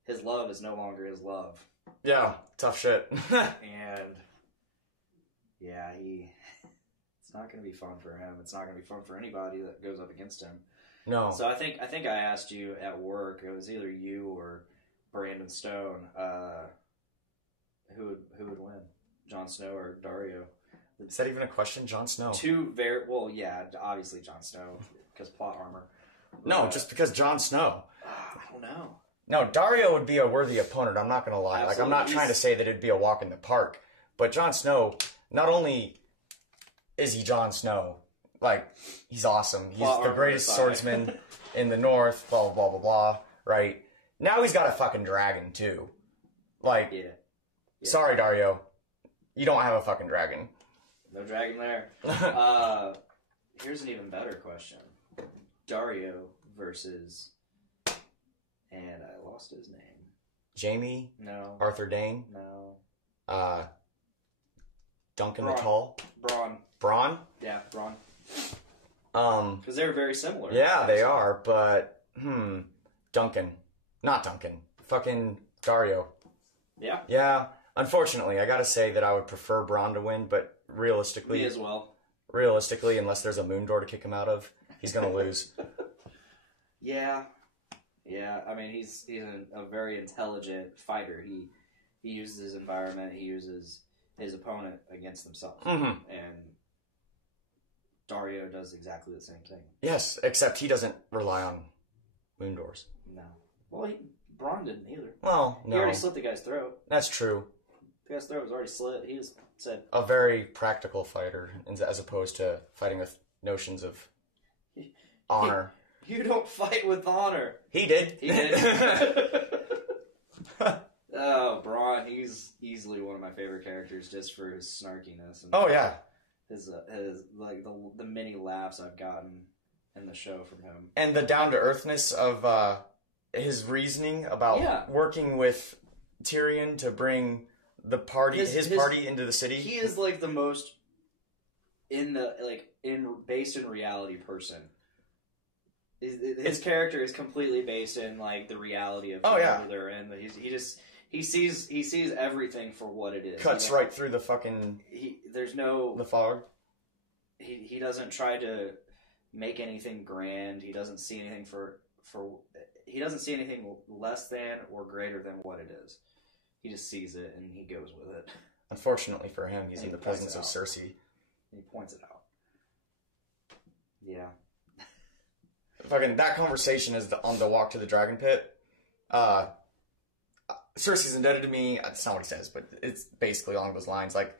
his love is no longer his love. Yeah, tough shit. And yeah, it's not going to be fun for him. It's not going to be fun for anybody that goes up against him. No. So I think I asked you at work. It was either you or Brandon Stone. Who would win, Jon Snow or Dario? Is that even a question? Jon Snow. Obviously Jon Snow because plot armor. No, just because Jon Snow. I don't know. No, Dario would be a worthy opponent. I'm not going to lie. Absolutely. Like, I'm not trying to say that it'd be a walk in the park, but Jon Snow, not only is he Jon Snow, like, he's awesome. He's the greatest swordsman in the North, blah, blah, blah, blah, blah, right? Now he's got a fucking dragon, too. Like, Yeah. Sorry, Dario. You don't have a fucking dragon. No dragon there. Here's an even better question. Dario versus... And I lost his name. Jamie? No. Arthur Dane? No. Duncan the Tall? Bronn? Bronn? Yeah, Bronn. Because they're very similar. Yeah, they are, but, Duncan. Not Duncan. Fucking Dario. Yeah? Yeah. Unfortunately, I gotta say that I would prefer Bronn to win, but realistically... Me as well. Realistically, unless there's a moon door to kick him out of, he's gonna lose. Yeah. Yeah, I mean, he's a very intelligent fighter. He uses his environment, he uses his opponent against themselves. Mm-hmm. And Dario does exactly the same thing. Yes, except he doesn't rely on moon doors. No. Well, Bronn didn't either. Well, no. He already slit the guy's throat. That's true. The guy's throat was already slit. He just said... A very practical fighter, as opposed to fighting with notions of honor. You don't fight with honor. He did. He did. Oh, Bronn, he's easily one of my favorite characters just for his snarkiness. And Oh yeah, his like the many laughs I've gotten in the show from him, and the down to earthness of his reasoning about working with Tyrion to bring the party, his party into the city. He is like the most based in reality person. His character is completely based in like the reality of where they're in. He sees everything for what it is. Cuts right through the fucking. The fog. He doesn't try to make anything grand. He doesn't see anything he doesn't see anything less than or greater than what it is. He just sees it and he goes with it. Unfortunately for him, he's in the presence of Cersei. And he points it out. Yeah. Fucking that conversation is on the walk to the dragon pit. Cersei's indebted to me. That's not what he says, but it's basically along those lines. Like,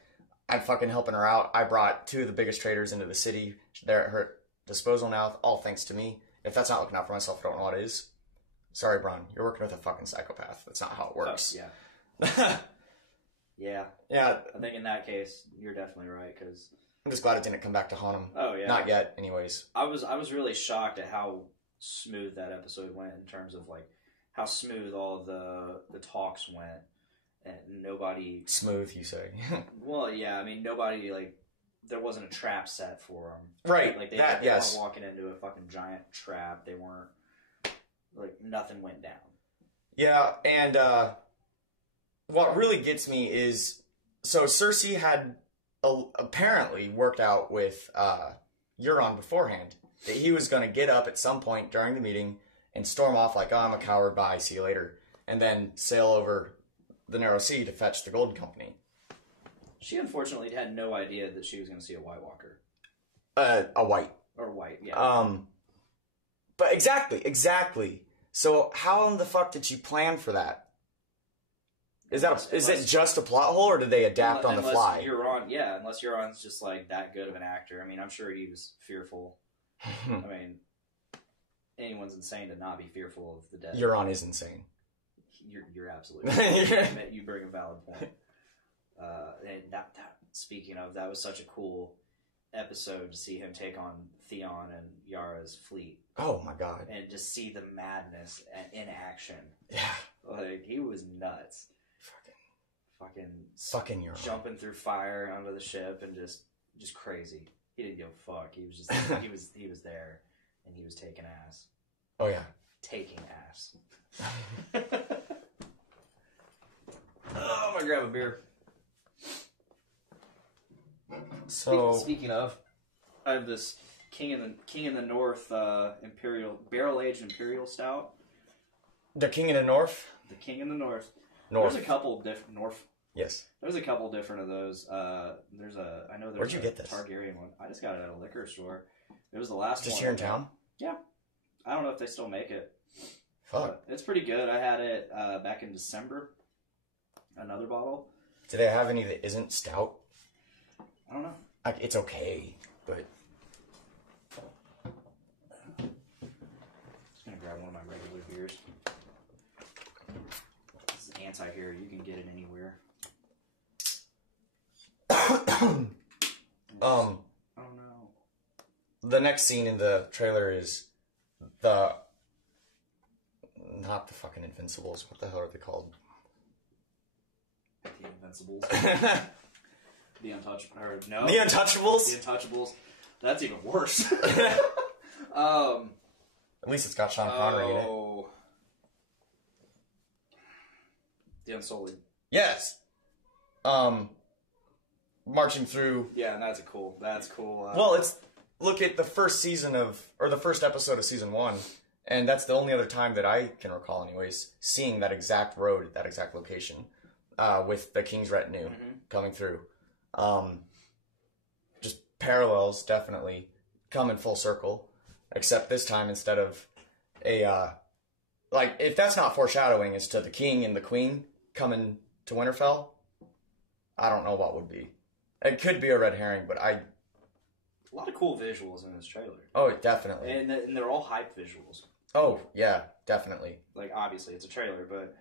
I'm fucking helping her out. I brought 2 of the biggest traders into the city. They're at her disposal now, all thanks to me. If that's not looking out for myself, I don't know what is. Sorry, Bronn. You're working with a fucking psychopath. That's not how it works. Oh, yeah. Yeah. I think in that case, you're definitely right, because I'm just glad it didn't come back to haunt him. Oh, yeah. Not yet, anyways. I was really shocked at how smooth that episode went in terms of, like, how smooth all the talks went. And nobody... Smooth, you say. Well, yeah, I mean, nobody, like, there wasn't a trap set for them. Right. Like, they weren't walking into a fucking giant trap. They weren't, like, nothing went down. Yeah, and what really gets me is, so Cersei had apparently worked out with Euron beforehand that he was going to get up at some point during the meeting and storm off like, oh, I'm a coward, bye, see you later, and then sail over the Narrow Sea to fetch the Golden Company. She unfortunately had no idea that she was going to see a White Walker. A white. Or white, yeah. But exactly. So how in the fuck did you plan for that? Is it just a plot hole, or did they adapt on the fly? Unless Euron's just like that good of an actor. I mean, I'm sure he was fearful. I mean, anyone's insane to not be fearful of the dead. Euron is insane. You're absolutely right. You bring a valid point. And speaking of, that was such a cool episode to see him take on Theon and Yara's fleet. Oh my god! And just see the madness in action. Yeah, like he was nuts. Fucking Euron. Jumping through fire onto the ship and just crazy. He didn't give a fuck. He was just he was there and he was taking ass. Oh yeah, taking ass. Oh, I'm gonna grab a beer. So speaking of, I have this King in the North barrel-aged Imperial Stout. The King in the North? The King in the North. North. There's a couple different... North? Yes. There's a couple different of those. I know there's Where'd you get this? Targaryen one. I just got it at a liquor store. It was the last one. Just here in town? Yeah. I don't know if they still make it. Fuck. It's pretty good. I had it back in December. Another bottle. Do they have any that isn't stout? I don't know. It's okay, but... Just gonna grab one of my regular beers. This is anti-here. You can get it anywhere. Oh no. The next scene in the trailer is not the fucking Invincibles. What the hell are they called? The Invincibles. The Untouchables. No. The Untouchables? The Untouchables. That's even worse. At least it's got Sean Connery in it. The Unsullied. Yes. Marching through. Yeah, and that's cool. Well, look at the first episode of season 1, and that's the only other time that I can recall, anyways, seeing that exact road, that exact location, with the King's retinue coming through. Just parallels, definitely, come in full circle, except this time instead of if that's not foreshadowing as to the King and the Queen coming to Winterfell, I don't know what would be. It could be a red herring, but a lot of cool visuals in this trailer. Oh, definitely. And they're all hype visuals. Oh, yeah, definitely. Like, obviously, it's a trailer, but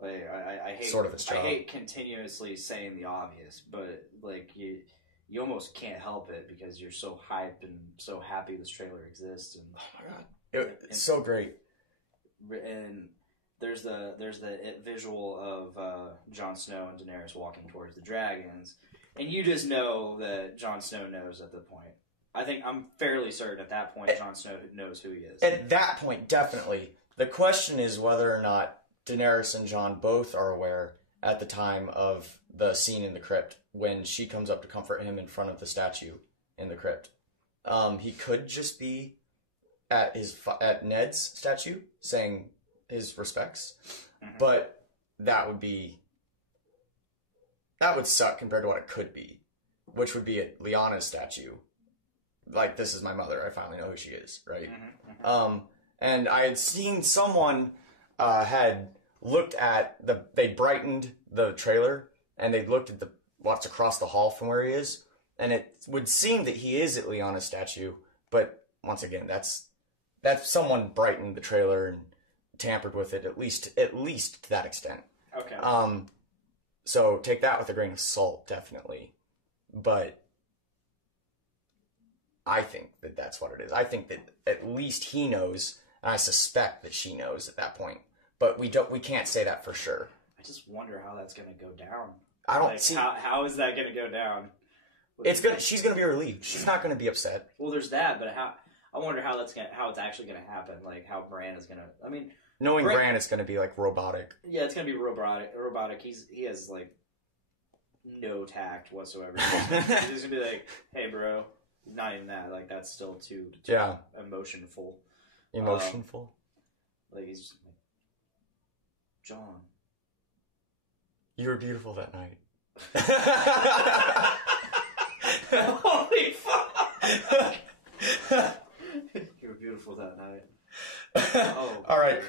Like I hate sort of its job. I hate continuously saying the obvious, but like you almost can't help it because you're so hyped and so happy this trailer exists. And oh my god, it's so great. And there's the visual of Jon Snow and Daenerys walking towards the dragons, and you just know that Jon Snow knows at the point. I'm fairly certain at that point Jon Snow knows who he is. At that point, definitely. The question is whether or not Daenerys and Jon both are aware at the time of the scene in the crypt when she comes up to comfort him in front of the statue in the crypt. He could just be at Ned's statue saying his respects, but that would suck compared to what it could be, which would be at Lyanna's statue. Like, this is my mother. I finally know who she is, right? And I had seen someone had looked at they brightened the trailer and they looked at what's across the hall from where he is, and it would seem that he is at Lyanna's statue, but once again, that's someone brightened the trailer and tampered with it at least to that extent. Okay. So take that with a grain of salt, definitely, but I think that that's what it is. I think that at least he knows, and I suspect that she knows at that point. But we can't say that for sure. I just wonder how that's going to go down. I don't see how is that going to go down. She's gonna be relieved. She's not gonna be upset. Well, there's that, but I wonder how it's actually gonna happen. Like how Bran is gonna. I mean, knowing Bran is gonna be like robotic. Yeah, it's gonna be robotic. He has like no tact whatsoever. He's just gonna be like, "Hey, bro." Not even that. Like that's still too emotionful. Emotionful. Like he's just like, John. You were beautiful that night. Holy fuck! You were beautiful that night. Oh, all right.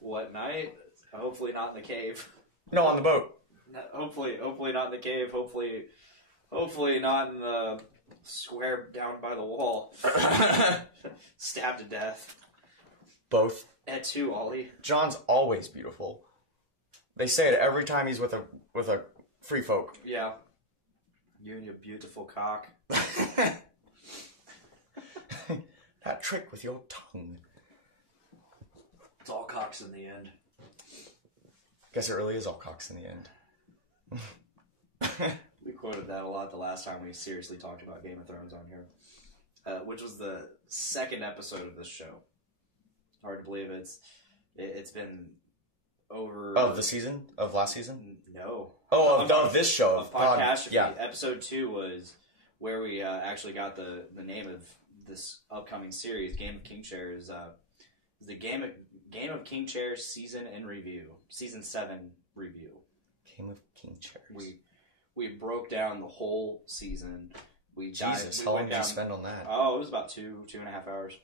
What night? Hopefully not in the cave. No, on the boat. Hopefully not in the cave. Hopefully not in the square down by the wall. Stabbed to death. Both. Et tu, Ollie. John's always beautiful. They say it every time he's with a free folk. Yeah. You and your beautiful cock. That trick with your tongue. It's all cocks in the end. Guess it really is all cocks in the end. We quoted that a lot the last time we seriously talked about Game of Thrones on here. Which was the second episode of this show. Hard to believe it's been over... Of the season? Of last season? No. Oh, of this show. Of podcast. Yeah. Episode 2 was where we actually got the name of this upcoming series. Game of King Chair is the Game of King Chair season in review. Season 7 review. Game of King Chairs. We broke down the whole season. Jesus, how long did you spend on that? Oh, it was about 2.5 hours.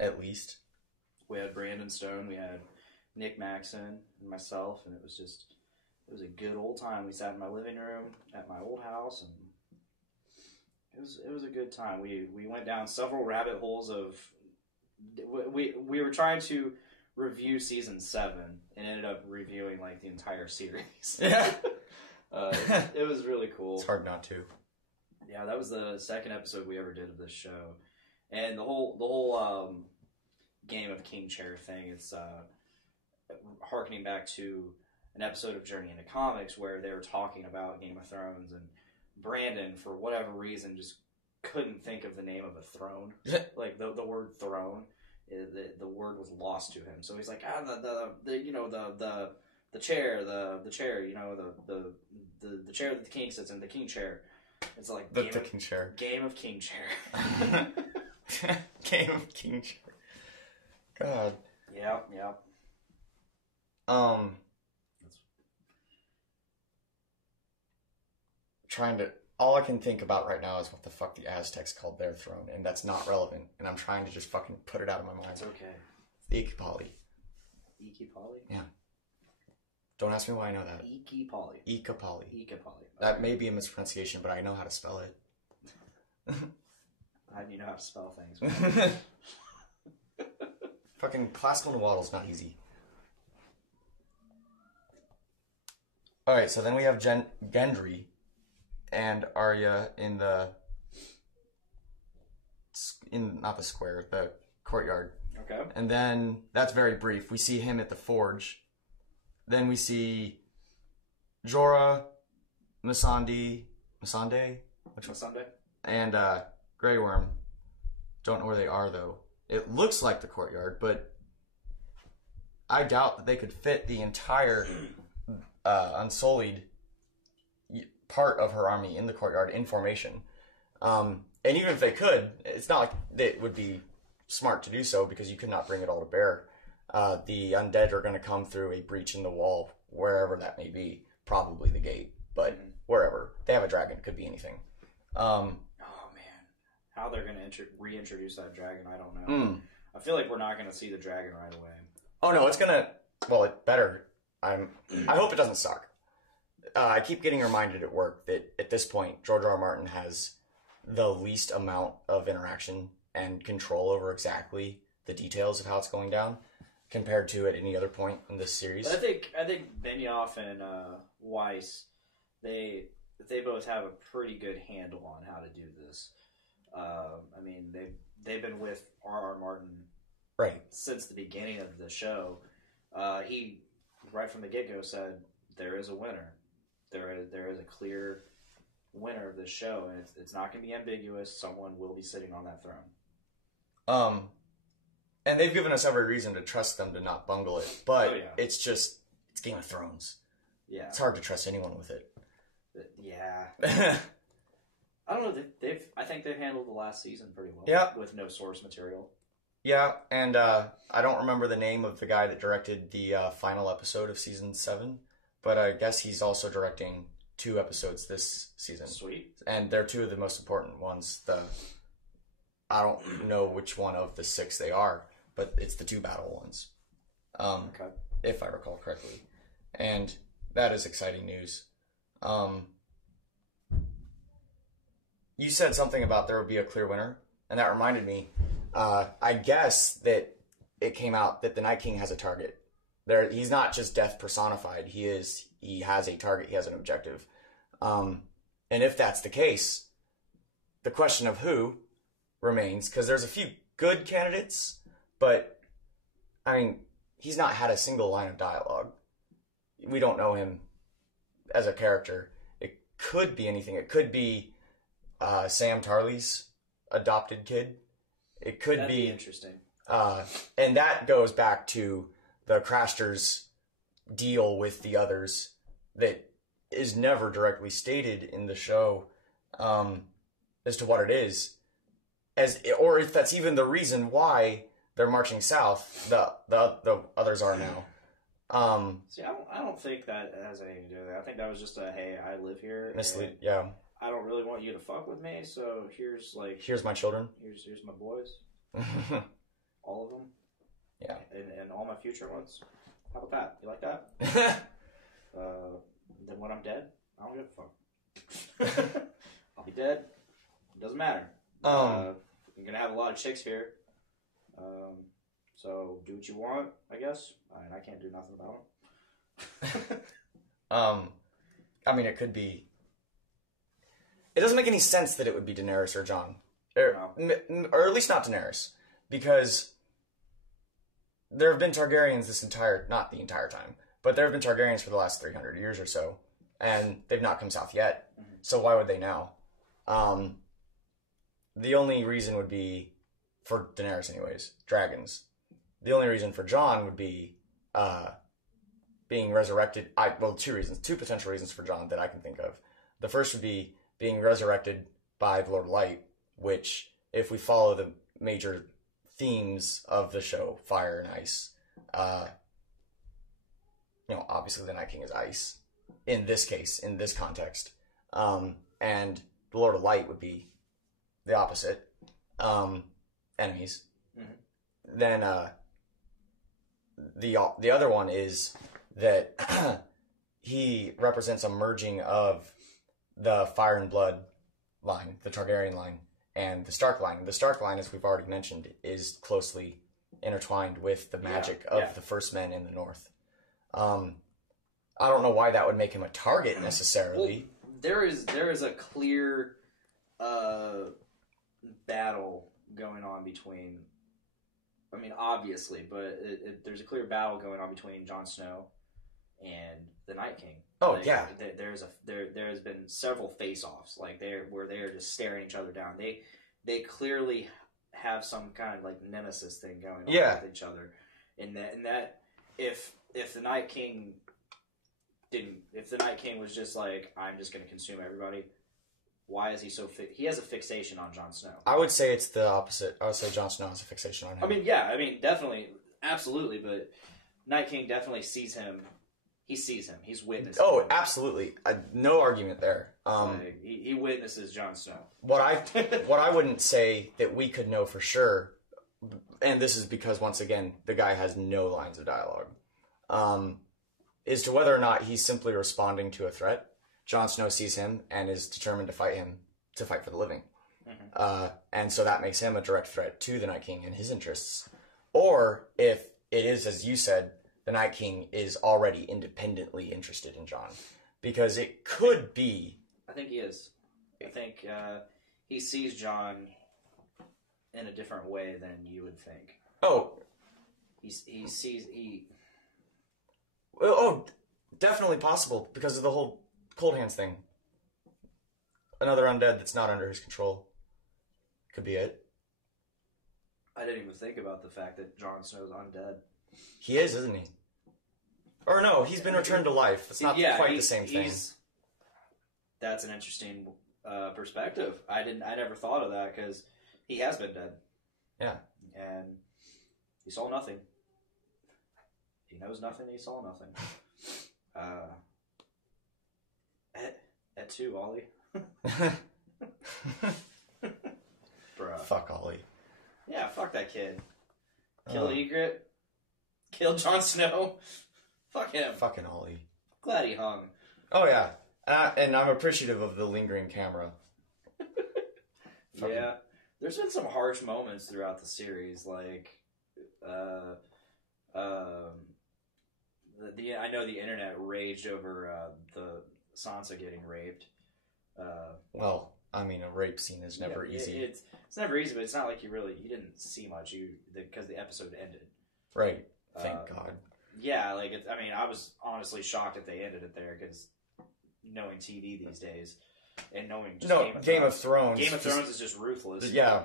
At least. We had Brandon Stone, we had Nick Maxon, and myself, and it was a good old time. We sat in my living room at my old house, and it was a good time. We went down several rabbit holes of... We were trying to review season 7, and ended up reviewing, like, the entire series. Yeah. It was really cool. It's hard not to. Yeah, that was the second episode we ever did of this show, and the whole Game of King Chair thing is harkening back to an episode of Journey into Comics where they were talking about Game of Thrones, and Brandon, for whatever reason, just couldn't think of the name of a throne, like the word throne. The word was lost to him, so he's like, the chair, the chair, the chair that the king sits in, the king chair. It's like the king chair. Game of King Chair. Game of King Chair. God. Yeah. All I can think about right now is what the fuck the Aztecs called their throne, and that's not relevant, and I'm trying to just fucking put it out of my mind. It's okay. Ikipali. Ikipali? Yeah. Don't ask me why I know that. Ikipali. Ikipali. Ikipali. That may be a mispronunciation, but I know how to spell it. How do you know how to spell things? Fucking classical Nahuatl's not easy. All right, so then we have Gendry and Arya in not the square, the courtyard. Okay. And then that's very brief. We see him at the forge. Then we see Jorah, Missandei, Sunday. and Grey Worm. Don't know where they are though. It looks like the courtyard, but I doubt that they could fit the entire Unsullied part of her army in the courtyard in formation. And even if they could, it's not like it would be smart to do so because you could not bring it all to bear. The undead are going to come through a breach in the wall, wherever that may be. Probably the gate, but wherever. They have a dragon. It could be anything. Oh, man. How they're going to reintroduce that dragon, I don't know. I feel like we're not going to see the dragon right away. Oh, no, it's going to... Well, it better. I hope it doesn't suck. I keep getting reminded at work that at this point, George R. R. Martin has the least amount of interaction and control over exactly the details of how it's going down compared to at any other point in this series. But I think Benioff and Weiss, they both have a pretty good handle on how to do this. I mean, they've been with R. R. Martin right since the beginning of the show. He right from the get-go said there is a winner. There is a clear winner of this show, and it's not going to be ambiguous. Someone will be sitting on that throne. And they've given us every reason to trust them to not bungle it, but it's it's Game of Thrones. Yeah, it's hard to trust anyone with it. Yeah. I don't know. I think they've handled the last season pretty well. Yeah, with no source material. Yeah, and I don't remember the name of the guy that directed the final episode of season 7, but I guess he's also directing 2 episodes this season. Sweet. And they're 2 of the most important ones. I don't know which one of the 6 they are, but it's the 2 battle ones. Okay. If I recall correctly. And that is exciting news. You said something about there would be a clear winner, and that reminded me. I guess that it came out that the Night King has a target. He's not just death personified. He has a target. He has an objective. And if that's the case, the question of who remains, because there's a few good candidates, but I mean, he's not had a single line of dialogue. We don't know him as a character. It could be anything. It could be Sam Tarly's adopted kid. It could That'd be interesting. And that goes back to the Crashter's deal with the others that is never directly stated in the show as to what it is, or if that's even the reason why they're marching south. The others are now. See, I don't think that has anything to do with it. I think that was just hey, I live here. Yeah. I don't really want you to fuck with me, so here's my children. Here's my boys. All of them. Yeah. And all my future ones. How about that? You like that? Then when I'm dead, I don't give a fuck. I'll be dead. It doesn't matter. I'm gonna have a lot of chicks here. So do what you want, I guess. I can't do nothing about it. I mean, it could be. It doesn't make any sense that it would be Daenerys or Jon. Or at least not Daenerys. Because there have been Targaryens not the entire time, but there have been Targaryens for the last 300 years or so, and they've not come south yet. Mm-hmm. So why would they now? The only reason would be, for Daenerys anyways, dragons. The only reason for Jon would be being resurrected. 2 potential reasons for Jon that I can think of. The first would be being resurrected by the Lord of Light, which, if we follow the major themes of the show, fire and ice, obviously the Night King is ice, in this case, in this context. And the Lord of Light would be the opposite, enemies. Mm-hmm. Then the other one is that he represents a merging of the Fire and Blood line, the Targaryen line, and the Stark line. The Stark line, as we've already mentioned, is closely intertwined with the magic of the First Men in the North. I don't know why that would make him a target necessarily. Well, there is a clear battle going on between. I mean, obviously, but there's a clear battle going on between Jon Snow and the Night King. Oh, like, yeah. There has been several face-offs like where they're just staring each other down. They clearly have some kind of like nemesis thing going on with each other. And that if the Night King if the Night King was just like, I'm just going to consume everybody, why is he so he has a fixation on Jon Snow? I would say it's the opposite. I would say Jon Snow has a fixation on him. I mean, definitely, absolutely, but Night King definitely sees him. He sees him. He's witnessing. Oh, him. Absolutely. No argument there. He witnesses Jon Snow. What I wouldn't say that we could know for sure, and this is because, once again, the guy has no lines of dialogue, is to whether or not he's simply responding to a threat. Jon Snow sees him and is determined to fight for the living. Mm-hmm. And so that makes him a direct threat to the Night King and his interests. Or if it is, as you said, the Night King is already independently interested in Jon. Because it could be... I think he is. I think he sees Jon in a different way than you would think. Oh. Oh, definitely possible because of the whole Cold Hands thing. Another undead that's not under his control. Could be it. I didn't even think about the fact that Jon Snow's undead. He is, isn't he? Or no, he's been returned to life. It's not quite the same thing. That's an interesting perspective. I never thought of that because he has been dead. Yeah. And he saw nothing. He knows nothing. He saw nothing. Et tu, Ollie. Bruh. Fuck Ollie. Yeah, fuck that kid. Kill Egret. Kill Jon Snow. Fuck him. Fucking Ollie. Glad he hung. Oh, yeah. And I'm appreciative of the lingering camera. Yeah. There's been some harsh moments throughout the series, like, I know the internet raged over the Sansa getting raped. Well, I mean, a rape scene is never easy. It's never easy, but it's not like you didn't see much because the episode ended. Right. Thank God. Yeah, like I was honestly shocked that they ended it there because knowing TV these days and knowing just Game of Thrones is just ruthless. Yeah.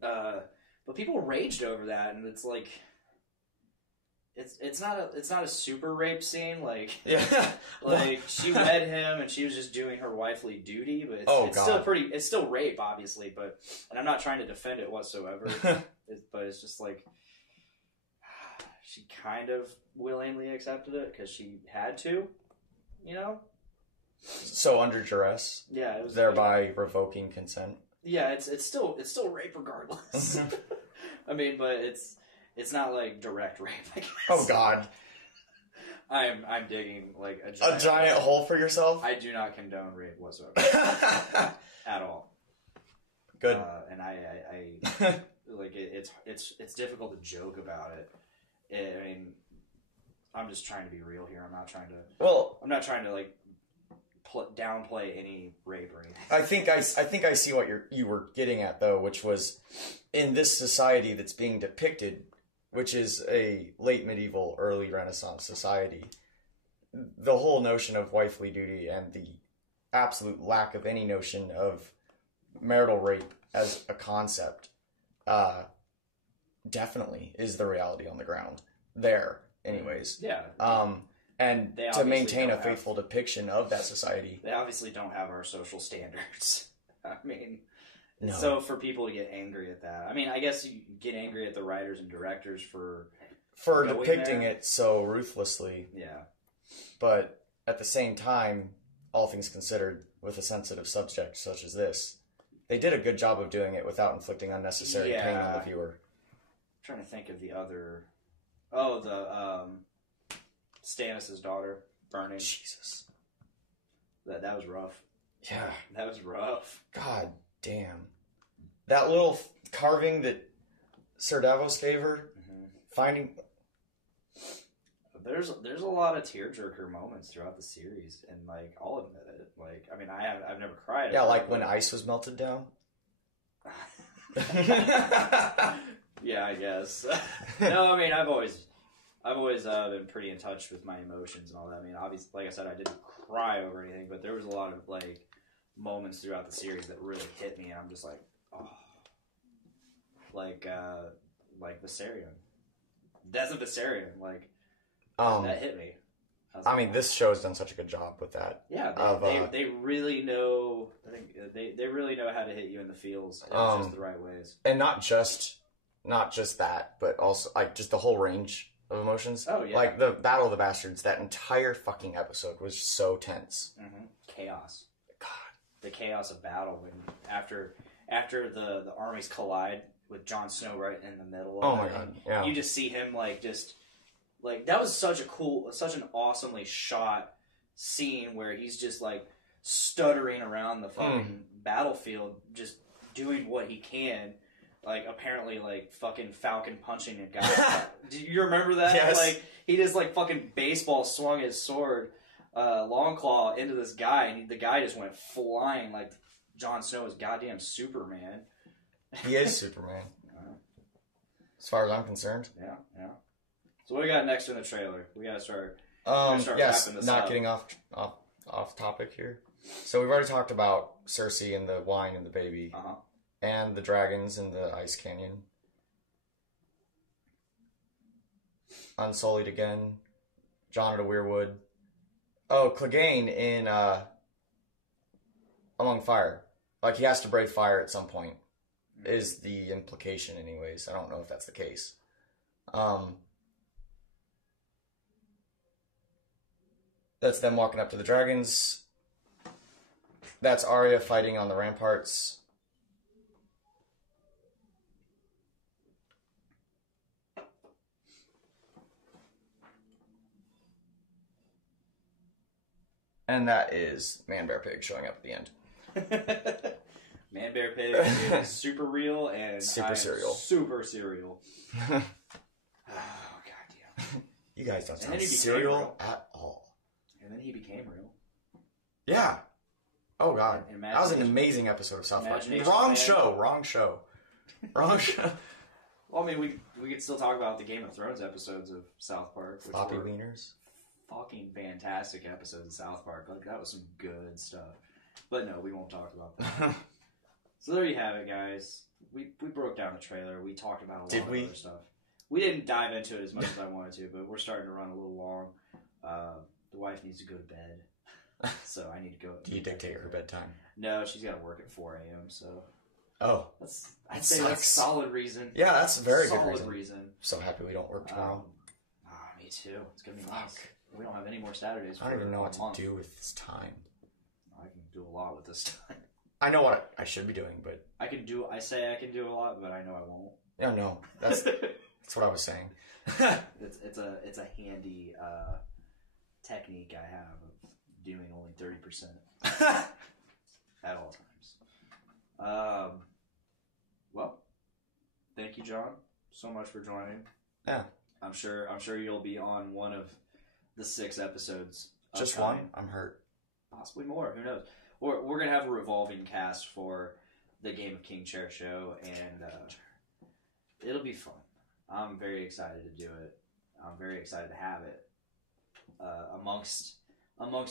But people raged over that, and it's like. It's not a super rape scene, like like she wed him and she was just doing her wifely duty, but it's still rape, obviously, and I'm not trying to defend it whatsoever, but it's just like she kind of willingly accepted it because she had to, you know. So under duress, yeah, it was thereby revoking consent. Yeah, it's still rape regardless. I mean, but it's not like direct rape, I guess. Oh God. I'm digging like a giant hole for yourself. I do not condone rape whatsoever. At all. Good. And I like it's difficult to joke about it. I mean, I'm just trying to be real here. I'm not trying to like downplay any rape or anything. I think I see what you were getting at though, which was in this society that's being depicted, which is a late medieval, early Renaissance society, the whole notion of wifely duty and the absolute lack of any notion of marital rape as a concept definitely is the reality on the ground there anyways. Yeah. And to maintain a faithful depiction of that society. They obviously don't have our social standards. I mean... No. So for people to get angry at that, I mean, I guess you get angry at the writers and directors for depicting it so ruthlessly. Yeah. But at the same time, all things considered, with a sensitive subject such as this, they did a good job of doing it without inflicting unnecessary pain on the viewer. I'm trying to think of the other. Oh, the Stannis' daughter burning. Jesus. That was rough. Yeah. That was rough. God. Damn. That little carving that Sir Davos gave her, finding... there's a lot of tearjerker moments throughout the series, and like I'll admit it. Like, I mean, I've never cried. Yeah, like when ice was melted down. Yeah, I guess. No, I mean, I've always been pretty in touch with my emotions and all that. I mean, obviously, like I said, I didn't cry over anything, but there was a lot of like moments throughout the series that really hit me, and I'm just like, oh, like Viserion. That's a Viserion. Like that hit me. I mean, this show's done such a good job with that. Yeah, they really know. I think they really know how to hit you in the feels in just the right ways, and not just that, but also like just the whole range of emotions. Oh yeah, like the Battle of the Bastards. That entire fucking episode was so tense. Mm-hmm. Chaos. God, the chaos of battle when after the armies collide with Jon Snow right in the middle. Oh my god! Yeah, you just see him like that was such an awesomely shot scene where he's just like stuttering around the fucking battlefield, just doing what he can. Like apparently, like fucking Falcon punching a guy. Do you remember that? Yes. Like he just like fucking baseball swung his sword, Longclaw into this guy, and the guy just went flying like Jon Snow is goddamn Superman. He is Superman. As far as I'm concerned. Yeah. So what do we got next in the trailer? We gotta start. Yes, wrapping this not up. getting off topic here. So we've already talked about Cersei and the wine and the baby, and the dragons in the ice canyon. Unsullied again. Jon at a Weirwood. Oh, Clegane in Among Fire. Like he has to brave fire at some point. Is the implication, anyways. I don't know if that's the case. That's them walking up to the dragons. That's Arya fighting on the ramparts. And that is Man Bear Pig showing up at the end. Man Bear Pig is super real and Super cereal. Super cereal. Oh goddamn! You guys don't And then sound he became cereal real. at all. And then he became real. Yeah. Oh god, And that was an amazing episode of South Park. Imagination Wrong Man. show. Wrong show. Well, I mean, we could still talk about the Game of Thrones episodes of South Park, which Floppy were wieners. fucking fantastic episodes of South Park. Like that was some good stuff. But no, we won't talk about that. So there you have it, guys. We broke down the trailer. We talked about a lot of other stuff. We didn't dive into it as much as I wanted to, but we're starting to run a little long. The wife needs to go to bed, so I need to go. Do you dictate her bedtime? No, she's got to work at 4 a.m. So Oh, I'd say that's a solid reason. yeah, that's a very solid good reason. So happy we don't work tomorrow. Me too. It's gonna be nice. We don't have any more Saturdays. I don't even know what for a month. to do with this time. I can do a lot with this time. I know what I should be doing, but I say I can do a lot, but I know I won't. yeah, no, that's what I was saying. It's a handy technique I have of doing only 30% at all times. Well, thank you, John, so much for joining. Yeah, I'm sure you'll be on one of the 6 episodes. just upcoming. one. I'm hurt. Possibly more. Who knows? We're gonna have a revolving cast for the Game of King Chair show, and it'll be fun. I'm very excited to do it. I'm very excited to have it amongst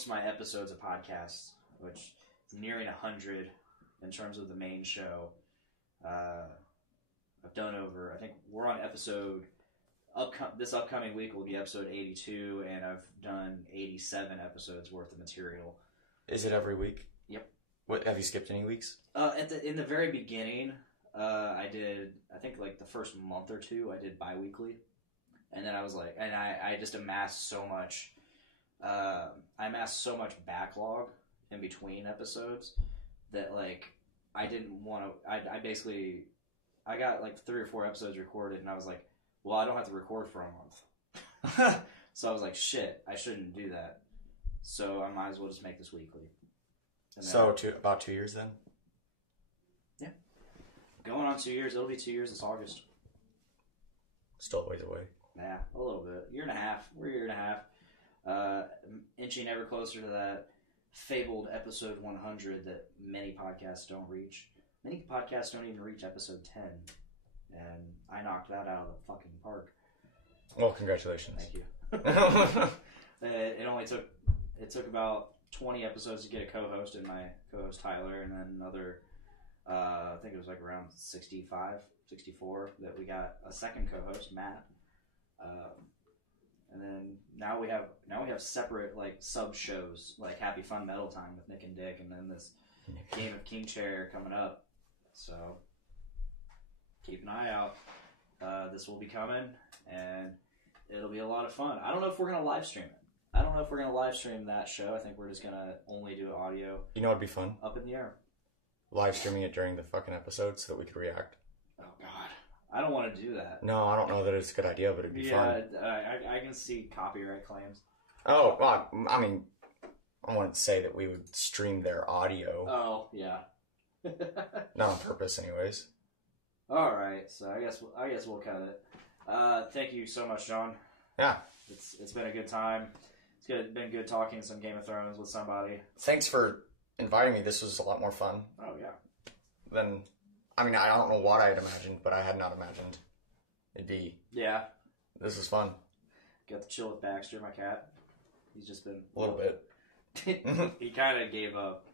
my episodes of podcasts, which is nearing 100 in terms of the main show. I've done over. I think we're on episode. This upcoming week will be episode 82, and I've done 87 episodes worth of material. Is it every week? Yep. What have you skipped any weeks? In the very beginning, I did. I think like the first month or two, I did bi-weekly, and then I was like, and I just amassed so much. I amassed so much backlog in between episodes that like I didn't want to. I got like 3 or 4 episodes recorded, and I was like, well, I don't have to record for a month. So I was like, shit, I shouldn't do that. So I might as well just make this weekly. And So about 2 years then? going on 2 years. It'll be 2 years this August. Still a ways away. Yeah, a little bit. Year and a half. We're a year and a half. Inching ever closer to that fabled episode 100 that many podcasts don't reach. Many podcasts don't even reach episode 10. And I knocked that out of the fucking park. Well, congratulations. Thank you. It took about 20 episodes to get a co-host, and my co-host Tyler, and then another, I think it was like around 65, 64 that we got a second co-host, Matt. And then now we have separate like sub shows like Happy Fun Metal Time with Nick and Dick, and then this Game of King Chair coming up. So keep an eye out. This will be coming, and it'll be a lot of fun. I don't know if we're gonna live stream it. I don't know if we're gonna live stream that show. I think we're just gonna only do audio. You know, it'd be fun. Up in the air. Live streaming it during the fucking episode so that we could react. Oh God. I don't want to do that. No, I don't know that it's a good idea, but it'd be fun. Yeah, I can see copyright claims. Oh, well, I mean, I wouldn't say that we would stream their audio. Oh, yeah. Not on purpose, anyways. All right, so I guess we'll cut it. Thank you so much, John. Yeah. It's been a good time. It's been good talking some Game of Thrones with somebody. Thanks for inviting me. This was a lot more fun. Oh, yeah. Than, I mean, I don't know what I had imagined, but I had not imagined it'd be. Yeah. This is fun. Got to chill with Baxter, my cat. He's just been... A little bit. He kind of gave up.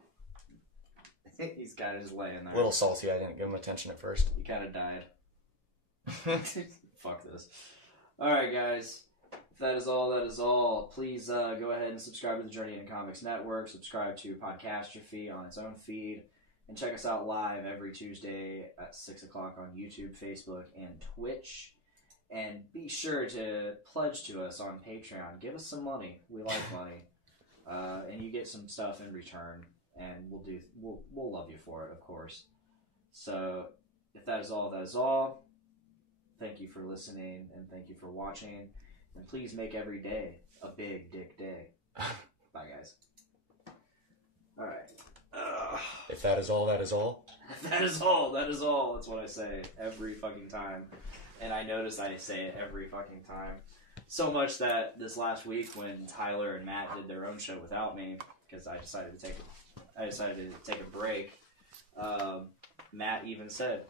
He's kind of just laying there. A little salty. I didn't give him attention at first. He kind of died. Fuck this. Alright, guys. If that is all, please go ahead and subscribe to the Journey in Comics Network. Subscribe to Podcastrophe on its own feed. And check us out live every Tuesday at 6 o'clock on YouTube, Facebook, and Twitch. And be sure to pledge to us on Patreon. Give us some money. We like money. And you get some stuff in return. And we'll love you for it, of course. So, if that is all, thank you for listening, and thank you for watching. And please make every day a big dick day. Bye, guys. Alright. If that is all, that is all. That is all. That's what I say every fucking time. And I notice I say it every fucking time. So much that this last week when Tyler and Matt did their own show without me, because I decided to take a break, Matt even said,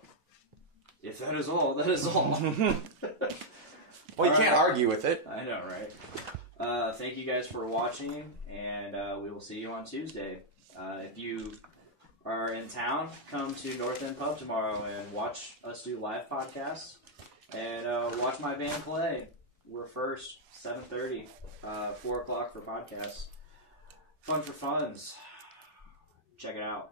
if that is all, that is all. Well, you can't argue with it. I know, right? Thank you guys for watching, and we will see you on Tuesday. If you are in town, come to North End Pub tomorrow and watch us do live podcasts, and watch my band play. We're first, 7:30, 4 o'clock for podcasts. Fun for funds. Check it out.